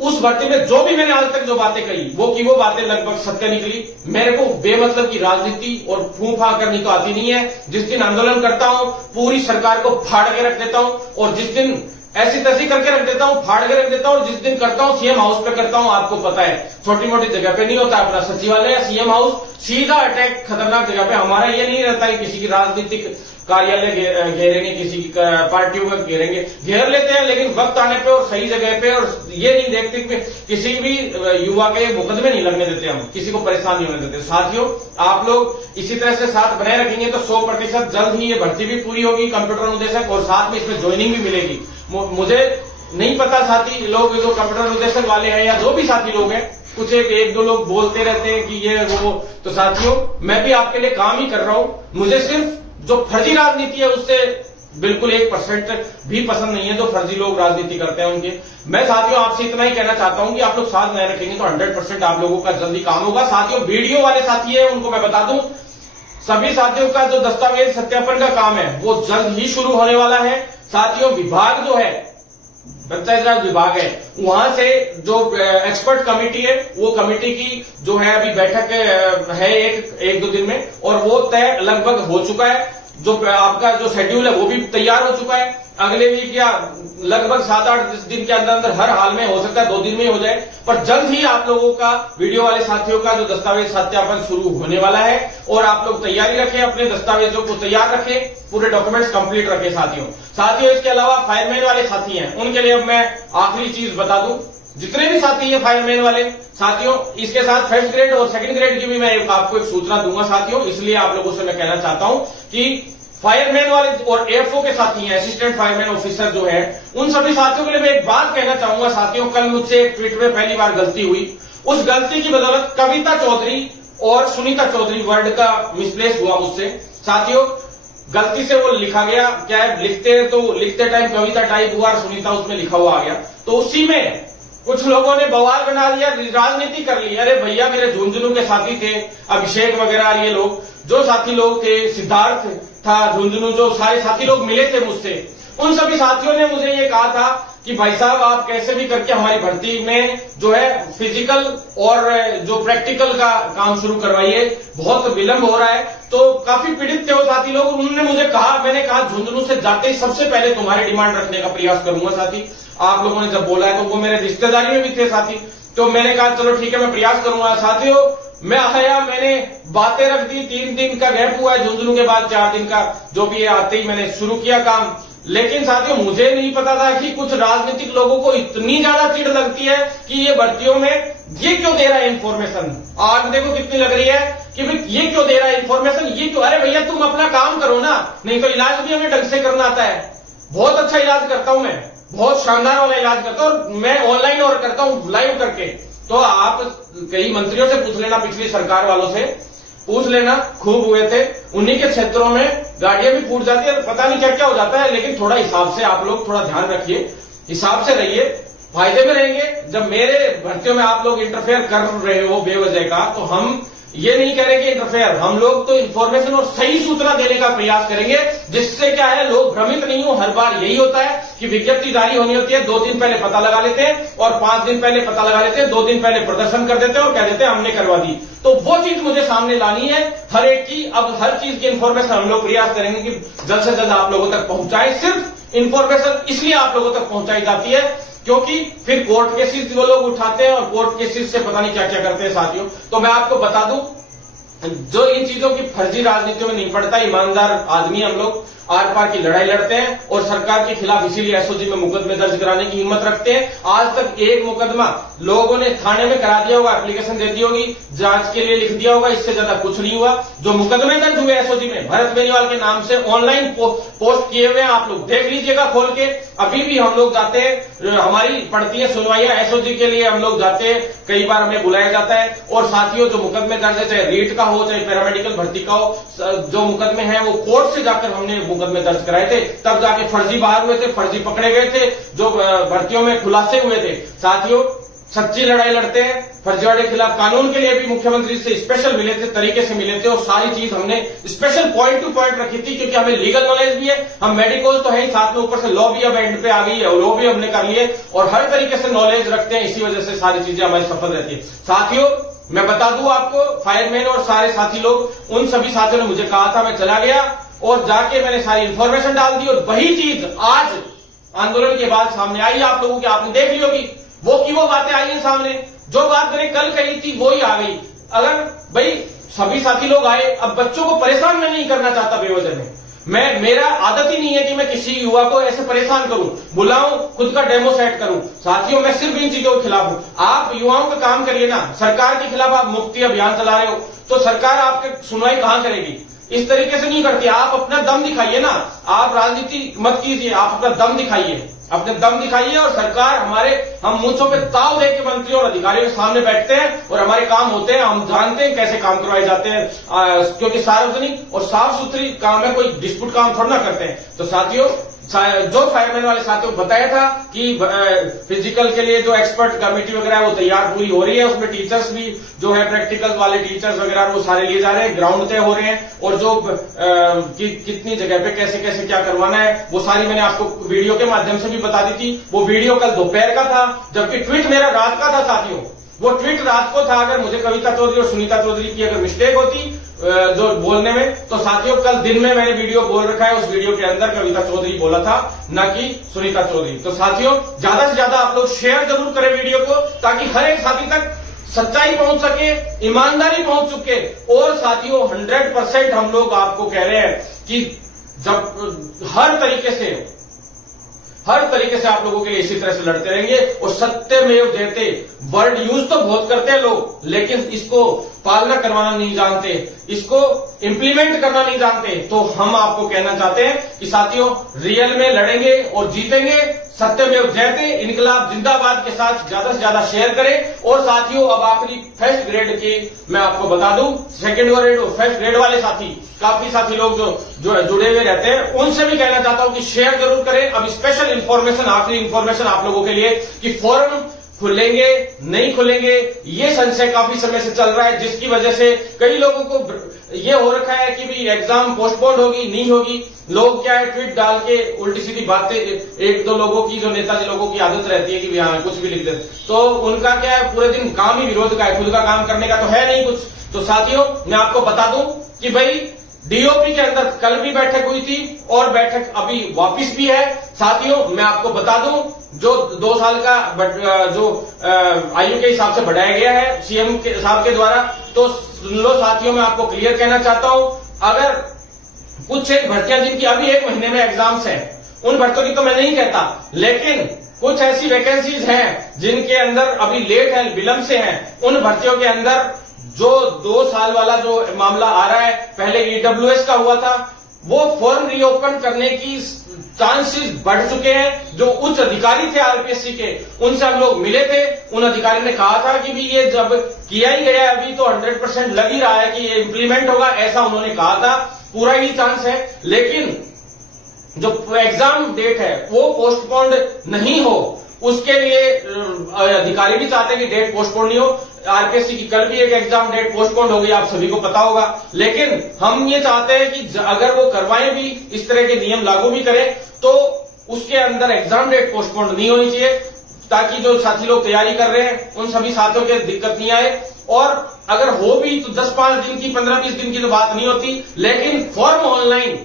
उस भर्ती में जो भी मैंने आज तक जो बातें कही वो बातें लगभग सत्य निकली। मेरे को बेमतलब की राजनीति और फूंफा करनी तो आती नहीं है। जिस दिन आंदोलन करता हूं पूरी सरकार को फाड़ के रख देता हूं, और जिस दिन ऐसी तैसी करके रख देता हूं, फाड़ के रख देता हूं। जिस दिन करता हूं सीएम हाउस पे करता हूं, आपको पता है छोटी मोटी जगह पे नहीं होता, अपना सचिवालय या सीएम हाउस, सीधा अटैक खतरनाक जगह पे। हमारा ये नहीं रहता है किसी की राजनीतिक कार्यालय घेरेंगे, किसी की पार्टियों में घेरेंगे, घेर लेते हैं, लेकिन वक्त आने पे और सही जगह पे, और ये नहीं देखते कि किसी भी युवा के मुकदमे नहीं लगने देते, हम किसी को परेशान नहीं होने देते। साथियों, आप लोग इसी तरह से साथ बनाए रखेंगे तो 100% जल्द ही ये भर्ती भी पूरी होगी कंप्यूटर अनुदेशक, और साथ में इसमें ज्वाइनिंग भी मिलेगी। मुझे नहीं पता साथी लोग जो कंप्यूटर अनुदेशक वाले हैं या जो भी साथी लोग हैं, कुछ एक दो लोग बोलते रहते हैं कि ये वो, तो साथियों मैं भी आपके लिए काम ही कर रहा हूं। मुझे सिर्फ जो फर्जी राजनीति है उससे बिल्कुल 1% भी पसंद नहीं है, जो फर्जी लोग राजनीति करते हैं उनके। मैं साथियों आपसे इतना ही कहना चाहता हूं कि आप लोग साथ नहीं रखेंगे तो 100% आप लोगों का जल्दी काम होगा। साथियों, वीडियो वाले साथी है उनको मैं बता दूं, सभी साथियों का जो दस्तावेज सत्यापन का काम है वो जल्द ही शुरू होने वाला है। साथियों, विभाग जो है, पंचायत राज विभाग है, वहां से जो एक्सपर्ट कमेटी है, वो कमेटी की जो है अभी बैठक है एक दो दिन में, और वो तय लगभग हो चुका है। जो आपका जो शेड्यूल है वो भी तैयार हो चुका है। अगले वीक या लगभग 7-8 दिन के अंदर अंदर, हर हाल में हो सकता है 2 दिन में ही हो जाए, पर जल्द ही आप लोगों का वीडियो वाले साथियों का जो दस्तावेज सत्यापन शुरू होने वाला है। और आप लोग तैयारी रखें, अपने दस्तावेजों को तैयार रखें, पूरे डॉक्यूमेंट्स कंप्लीट रखें। साथियों इसके अलावा फायरमैन वाले साथी हैं, उनके लिए अब मैं आखिरी चीज बता दूं, जितने भी साथी हैं फायरमैन वाले साथियों, इसके साथ फर्स्ट ग्रेड और सेकंड ग्रेड की भी मैं आपको एक सूचना दूंगा साथियों। इसलिए आप लोगों से मैं कहना चाहता हूं कि फायरमैन वाले और एएफओ के साथी हैं, असिस्टेंट फायरमैन ऑफिसर जो है, उन सभी साथियों के लिए मैं एक बात कहना चाहूंगा साथियों। कल मुझसे एक ट्वीट में पहली बार गलती हुई, उस गलती की बदौलत कविता चौधरी और सुनीता चौधरी वर्ड का मिसप्लेस हुआ मुझसे साथियों। गलती से वो लिखा गया, क्या है, लिखते टाइम कविता टाइप हुआ और सुनीता उसमें लिखा हुआ आ गया, तो उसी में कुछ लोगों ने बवाल बना दिया, राजनीति कर ली। अरे भैया, मेरे झुंझुनू के साथी थे, अभिषेक वगैरह, ये लोग जो साथी लोग थे, सिद्धार्थ था झुंझुनू, जो सारे साथी लोग मिले थे मुझसे, उन सभी साथियों ने मुझे ये कहा था कि भाई साहब आप कैसे भी करके हमारी भर्ती में जो है फिजिकल और जो प्रैक्टिकल का काम शुरू करवाइए, बहुत विलंब हो रहा है। तो काफी पीड़ित थे वो साथी लोग, उन्होंने मुझे कहा, मैंने कहा झुंझुनू से जाते ही सबसे पहले तुम्हारी डिमांड रखने का प्रयास करूंगा साथी। आप लोगों ने जब बोला है तो वो मेरे रिश्तेदारी में भी थे साथी, तो मैंने कहा चलो ठीक है मैं प्रयास करूंगा। साथियों, मैं आया, मैंने बातें रख दी, 3 दिन का गैप हुआ है झुंझुनू के बाद, 4 दिन का जो भी है, आते ही मैंने शुरू किया काम। लेकिन साथियों मुझे नहीं पता था कि कुछ राजनीतिक लोगों को इतनी ज्यादा चिढ़ लगती है कि ये भर्तियों में ये क्यों दे रहा है इन्फॉर्मेशन। आज देखो कितनी लग रही है कि भाई ये क्यों दे रहा है इन्फॉर्मेशन, ये क्यों। अरे भैया तुम अपना काम करो ना, नहीं तो इलाज भी हमें ढंग से करना आता है। बहुत अच्छा इलाज करता हूं मैं, बहुत शानदार वाला इलाज करता हूं, मैं ऑनलाइन और करता हूं लाइव करके। तो आप कई मंत्रियों से पूछ लेना, पिछली सरकार वालों से पूछ लेना, खूब हुए थे। उन्हीं के क्षेत्रों में गाड़ियां भी फूट जाती है, पता नहीं क्या क्या हो जाता है। लेकिन थोड़ा हिसाब से आप लोग थोड़ा ध्यान रखिए, हिसाब से रहिए, फायदे में रहेंगे। जब मेरे भर्तियों में आप लोग इंटरफेयर कर रहे हो बेवजह का, तो हम ये नहीं करेंगे इंटरफेयर, हम लोग तो इन्फॉर्मेशन और सही सूचना देने का प्रयास करेंगे, जिससे क्या है लोग भ्रमित नहीं हो। हर बार यही होता है कि विज्ञप्ति जारी होनी होती है, 2 दिन पहले पता लगा लेते हैं और 5 दिन पहले पता लगा लेते हैं, 2 दिन पहले प्रदर्शन कर देते हैं और कह देते हैं हमने करवा दी। तो वो चीज मुझे सामने लानी है हर एक की। अब हर चीज की इन्फॉर्मेशन हम लोग प्रयास करेंगे कि जल्द से जल्द आप लोगों तक पहुंचाए। सिर्फ इन्फॉर्मेशन इसलिए आप लोगों तक पहुंचाई जाती है क्योंकि फिर कोर्ट केसेस वो लोग उठाते हैं और कोर्ट केसेस से पता नहीं क्या क्या करते हैं साथियों। तो मैं आपको बता दूं, जो इन चीजों की फर्जी राजनीतियों में नहीं पड़ता, ईमानदार आदमी हम लोग आर पार की लड़ाई लड़ते हैं और सरकार के खिलाफ इसीलिए एसओजी में मुकदमे दर्ज कराने की हिम्मत रखते हैं। आज तक एक मुकदमा लोगों ने थाने में करा दिया होगा, एप्लीकेशन दे दी होगी, जांच के लिए लिख दिया होगा, इससे ज्यादा कुछ नहीं हुआ। जो मुकदमे दर्ज हुए एसओजी में भरत बेनीवाल के नाम से ऑनलाइन पोस्ट किए हुए हैं, आप लोग देख लीजिएगा खोल के। अभी भी हम लोग जाते हैं, हमारी पड़ती है सुनवाइयां एसओजी के लिए, हम लोग जाते हैं, कई बार हमें बुलाया जाता है। और साथियों जो मुकदमे दर्ज है, चाहे रीट का हो चाहे पैरामेडिकल भर्ती का हो, जो मुकदमे हैं वो कोर्ट से जाकर हमने मुकदमे दर्ज कराए थे, तब जाके फर्जी बाहर हुए थे, फर्जी पकड़े गए थे, जो भर्तियों में खुलासे हुए थे। साथियों सच्ची लड़ाई लड़ते हैं, फर्जीवाड़े के खिलाफ कानून के लिए भी मुख्यमंत्री से स्पेशल मिले थे, तरीके से मिले थे और सारी चीज हमने स्पेशल पॉइंट टू पॉइंट रखी थी क्योंकि हमें लीगल नॉलेज भी है, हम मेडिकल तो है ही, साथ में ऊपर से लॉ भी अब एंड पे आ गई है, लॉ भी हमने कर लिए और हर तरीके से नॉलेज रखते हैं। इसी वजह से सारी चीजें हमारी सफल रहती है। साथियों मैं बता दूं आपको, फायरमैन और सारे साथी लोग, उन सभी साथियों ने मुझे कहा था, मैं चला गया और जाके मैंने सारी इंफॉर्मेशन डाल दी और वही चीज आज आंदोलन के बाद सामने आई आप लोगों की, आपने देख ली होगी वो की वो बातें आई हैं सामने। जो बात मैंने कल कही थी वो ही आ गई। अगर भाई सभी साथी लोग आए, अब बच्चों को परेशान मैं नहीं करना चाहता बेवजह में। मेरा आदत ही नहीं है कि मैं किसी युवा को ऐसे परेशान करूं, बुलाऊं, खुद का डेमो सेट करूं। साथियों, मैं सिर्फ इन चीजों के खिलाफ हूं। आप युवाओं का काम करिए ना। सरकार के खिलाफ आप मुफ्ती अभियान चला रहे हो तो सरकार आपकी सुनवाई कहां करेगी? इस तरीके से नहीं करती। आप अपना दम दिखाइए ना। आप राजनीति मत कीजिए, आप अपना दम दिखाइए, अपने दम दिखाइए। और सरकार हम मूंछों पे ताव दे के मंत्रियों और अधिकारियों के सामने बैठते हैं और हमारे काम होते हैं। हम जानते हैं कैसे काम करवाए जाते हैं, क्योंकि सार्वजनिक और साफ सुथरी काम है, कोई डिस्प्यूट काम थोड़ा ना करते हैं। तो साथियों, जो फायरमैन वाले साथियों को बताया था कि फिजिकल के लिए जो एक्सपर्ट कमेटी वगैरह है वो तैयार पूरी हो रही है। उसमें टीचर्स भी जो है प्रैक्टिकल वाले टीचर्स वगैरह वो सारे लिए जा रहे हैं, ग्राउंड तय हो रहे हैं। और जो कितनी जगह पे कैसे कैसे क्या करवाना है वो सारी मैंने आपको वीडियो के माध्यम से भी बता दी थी। वो वीडियो कल दोपहर का था, जबकि ट्वीट मेरा रात का था साथियों। वो ट्वीट रात को था। अगर मुझे कविता चौधरी और सुनीता चौधरी की अगर मिस्टेक होती जो बोलने में, तो साथियों कल दिन में मैंने वीडियो बोल रखा है। उस वीडियो के अंदर कविता चौधरी बोला था, न कि सुनीता चौधरी। तो साथियों, ज्यादा से ज्यादा आप लोग शेयर जरूर करें वीडियो को, ताकि हर एक साथी तक सच्चाई पहुंच सके, ईमानदारी पहुंच चुके। और साथियों, 100% हम लोग आपको कह रहे हैं कि जब हर तरीके से आप लोगों के लिए इसी तरह से लड़ते रहेंगे। और सत्यमेव जयते वर्ड यूज तो बहुत करते हैं लोग, लेकिन इसको पालना करवाना नहीं जानते, इसको इंप्लीमेंट करना नहीं जानते। तो हम आपको कहना चाहते हैं कि साथियों, रियल में लड़ेंगे और जीतेंगे। सत्यमेव जयते, इनकलाब जिंदाबाद के साथ ज्यादा से ज्यादा शेयर करें। और साथियों, अब आखिरी फर्स्ट ग्रेड की मैं आपको बता दूं, सेकंड ग्रेड और फर्स्ट ग्रेड वाले साथी, काफी साथी लोग जो जुड़े हुए रहते हैं, उनसे भी कहना चाहता हूं कि शेयर जरूर करें। अब स्पेशल इंफॉर्मेशन, आखिरी इंफॉर्मेशन आप लोगों के लिए कि फॉर्म खुलेंगे नहीं खुलेंगे, ये संशय काफी समय से चल रहा है, जिसकी वजह से कई लोगों को ये हो रखा है कि भी एग्जाम पोस्टपोन होगी नहीं होगी। लोग क्या है, ट्वीट डाल के उल्टी सीधी बातें, एक दो लोगों की, जो नेताजी लोगों की आदत रहती है कि हाँ कुछ भी लिख देते, तो उनका क्या है, पूरे दिन काम ही विरोध का है, खुद का काम करने का तो है नहीं कुछ। तो साथियों, मैं आपको बता दूं कि भाई डीओपी के अंदर कल भी बैठक हुई थी और बैठक अभी वापस भी है। साथियों, मैं आपको बता दूं, जो 2 साल का जो आयु के हिसाब से बढ़ाया गया है सीएम के साहब के द्वारा, तो सुन लो साथियों, मैं आपको क्लियर कहना चाहता हूं, अगर कुछ एक भर्तियां जिनकी अभी 1 महीने में एग्जाम्स हैं, उन भर्तियों की तो मैं नहीं कहता, लेकिन कुछ ऐसी वैकेंसीज हैं जिनके अंदर अभी लेट है, विलंब से हैं, उन भर्तियों के अंदर जो 2 साल वाला जो मामला आ रहा है, पहले ईडब्ल्यूएस का हुआ था, वो फॉर्म रीओपन करने की चांसेस बढ़ चुके हैं। जो उच्च अधिकारी थे आरपीएससी के, उनसे हम लोग मिले थे, उन अधिकारी ने कहा था कि भी ये जब किया ही गया है, अभी तो 100% लग ही रहा है कि ये इंप्लीमेंट होगा, ऐसा उन्होंने कहा था, पूरा ही चांस है। लेकिन जो एग्जाम डेट है वो पोस्टपोन्ड नहीं हो, उसके लिए अधिकारी भी चाहते हैं कि डेट पोस्टपोन नहीं हो। आरपीएससी की कल भी एक एग्जाम डेट पोस्टपोन हो गई, आप सभी को पता होगा। लेकिन हम ये चाहते हैं कि अगर वो करवाएं भी, इस तरह के नियम लागू भी करें, तो उसके अंदर एग्जाम डेट पोस्टपोन नहीं होनी चाहिए, ताकि जो साथी लोग तैयारी कर रहे हैं उन सभी साथियों के दिक्कत नहीं आए। और अगर हो भी तो 10-5 दिन की, 15-20 दिन की तो बात नहीं होती, लेकिन फॉर्म ऑनलाइन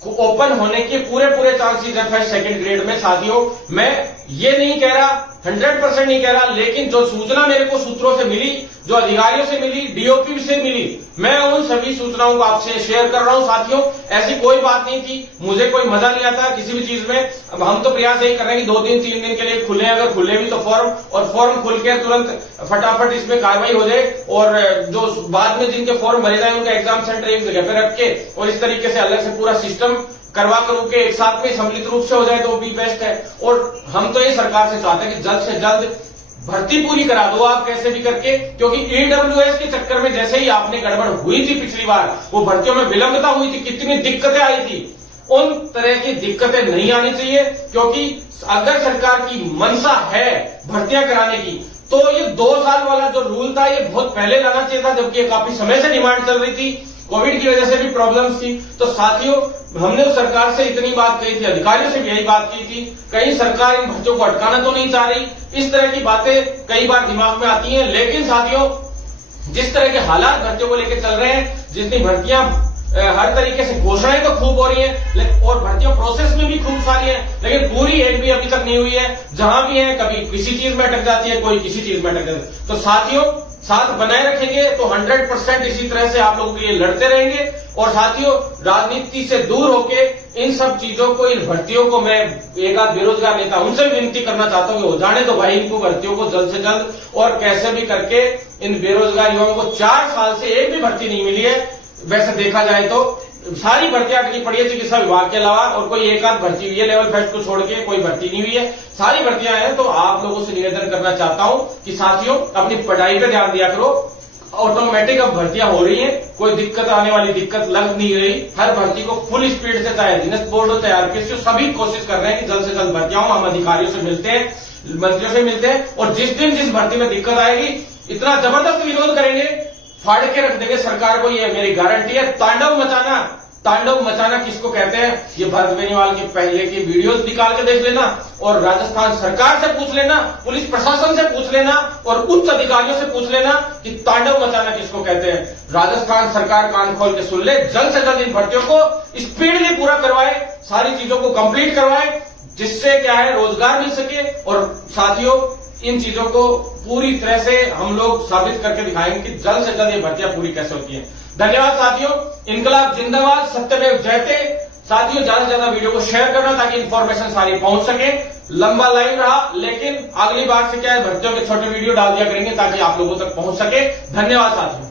ओपन होने के पूरे चांसेस है फर्स्ट सेकंड ग्रेड में। साथियों, मैं ये नहीं कह रहा, 100% नहीं कह रहा, लेकिन जो सूचना मेरे को सूत्रों से मिली, जो अधिकारियों से मिली, डीओपी से मिली, मैं उन सभी सूचनाओं को आपसे शेयर कर रहा हूं। साथियों, ऐसी कोई बात नहीं थी, मुझे कोई मजा नहीं आता किसी भी चीज में। अब हम तो प्रयास यही कर रहे हैं कि 2 दिन 3 दिन के लिए खुले, अगर खुले भी तो फॉर्म, और फॉर्म खुल के तुरंत फटाफट इसमें कार्रवाई हो जाए, और जो बाद में जिनके फॉर्म भरे जाए उनका एग्जाम सेंटर एक जगह पे रख के और इस तरीके से अलग से पूरा सिस्टम करवा करू के एक साथ में सम्मिलित रूप से हो जाए तो भी बेस्ट है। और हम तो ये सरकार से चाहते हैं कि जल्द से जल्द भर्ती पूरी करा दो आप कैसे भी करके, क्योंकि ईडब्ल्यूएस के चक्कर में जैसे ही आपने गड़बड़ हुई थी पिछली बार, वो भर्तियों में विलंबता हुई थी, कितनी दिक्कतें आई थी, उन तरह की दिक्कतें नहीं आनी चाहिए। क्योंकि अगर सरकार की मंशा है भर्तियां कराने की, तो ये 2 साल वाला जो रूल था ये बहुत पहले लाना चाहिए था, जबकि ये काफी समय से डिमांड चल रही थी, कोविड की वजह से भी प्रॉब्लम्स थी। तो साथियों, हमने सरकार से इतनी बात कही थी, अधिकारियों से भी यही बात की थी, कहीं सरकार इन भर्तियों को अटकाना तो नहीं चाह रही, इस तरह की बातें कई बार दिमाग में आती हैं। लेकिन साथियों, जिस तरह के हालात भर्तियों को लेकर चल रहे हैं, जितनी भर्तियां हर तरीके से घोषणाएं तो खूब हो रही है और भर्तियां प्रोसेस में भी खूब सारी है, लेकिन पूरी एक भी अभी तक नहीं हुई है। जहां भी है कभी किसी चीज में अटक जाती है, कोई किसी चीज में अटक जाती है। तो साथियों, साथ बनाए रखेंगे तो 100% इसी तरह से आप लोगों के लिए लड़ते रहेंगे। और साथियों, राजनीति से दूर होके इन सब चीजों को, इन भर्तियों को, मैं एक आध बेरोजगार नेता उनसे विनती करना चाहता हूं कि हो जाने दो भाई इनको भर्तियों को जल्द से जल्द, और कैसे भी करके इन बेरोजगार युवाओं को 4 साल से एक भी भर्ती नहीं मिली है। वैसे देखा जाए तो सारी भर्तियां अटकी पड़ी है चिकित्सा विभाग के अलावा, और कोई एक आध भर्ती हुई है लेवल फर्स्ट को छोड़ के, कोई भर्ती नहीं हुई है, सारी भर्तियां हैं। तो आप लोगों से निवेदन करना चाहता हूं कि साथियों, अपनी पढ़ाई पे ध्यान दिया करो। ऑटोमेटिक अब भर्तियां हो रही हैं, कोई दिक्कत आने वाली दिक्कत लग नहीं रही। हर भर्ती को फुल स्पीड से, चाहे अधीनस्थ बोर्ड हो चाहे आरपीएससी हो, सभी कोशिश कर रहे हैं कि जल्द से जल्द भर्तियां हो। हम अधिकारियों से मिलते हैं, मंत्रियों से मिलते हैं, और जिस दिन जिस भर्ती में दिक्कत आएगी इतना जबरदस्त विरोध करेंगे, फाड़ के रख देंगे सरकार को, ये मेरी गारंटी है। तांडव मचाना किसको कहते हैं, ये भरत बेनीवाल के पहले की वीडियोस निकाल के देख लेना, और राजस्थान सरकार से पूछ लेना, पुलिस प्रशासन से पूछ लेना, और उच्च अधिकारियों से पूछ लेना कि तांडव मचाना किसको कहते हैं। राजस्थान सरकार कान खोल के सुन ले, जल्द से जल्द इन भर्तियों को स्पीडली पूरा करवाए, सारी चीजों को कंप्लीट करवाए, जिससे क्या है रोजगार मिल सके। और साथियों, इन चीजों को पूरी तरह से हम लोग साबित करके दिखाएंगे कि जल्द से जल्द ये भर्तियां पूरी कैसे होती हैं। धन्यवाद साथियों, इनकलाब जिंदाबाद, सत्यमेव जयते। साथियों, ज्यादा से ज्यादा वीडियो को शेयर करना ताकि इन्फॉर्मेशन सारी पहुंच सके। लंबा लाइव रहा, लेकिन अगली बार से क्या है, भर्तियों के छोटे वीडियो डाल दिया करेंगे ताकि आप लोगों तक पहुंच सके। धन्यवाद साथियों।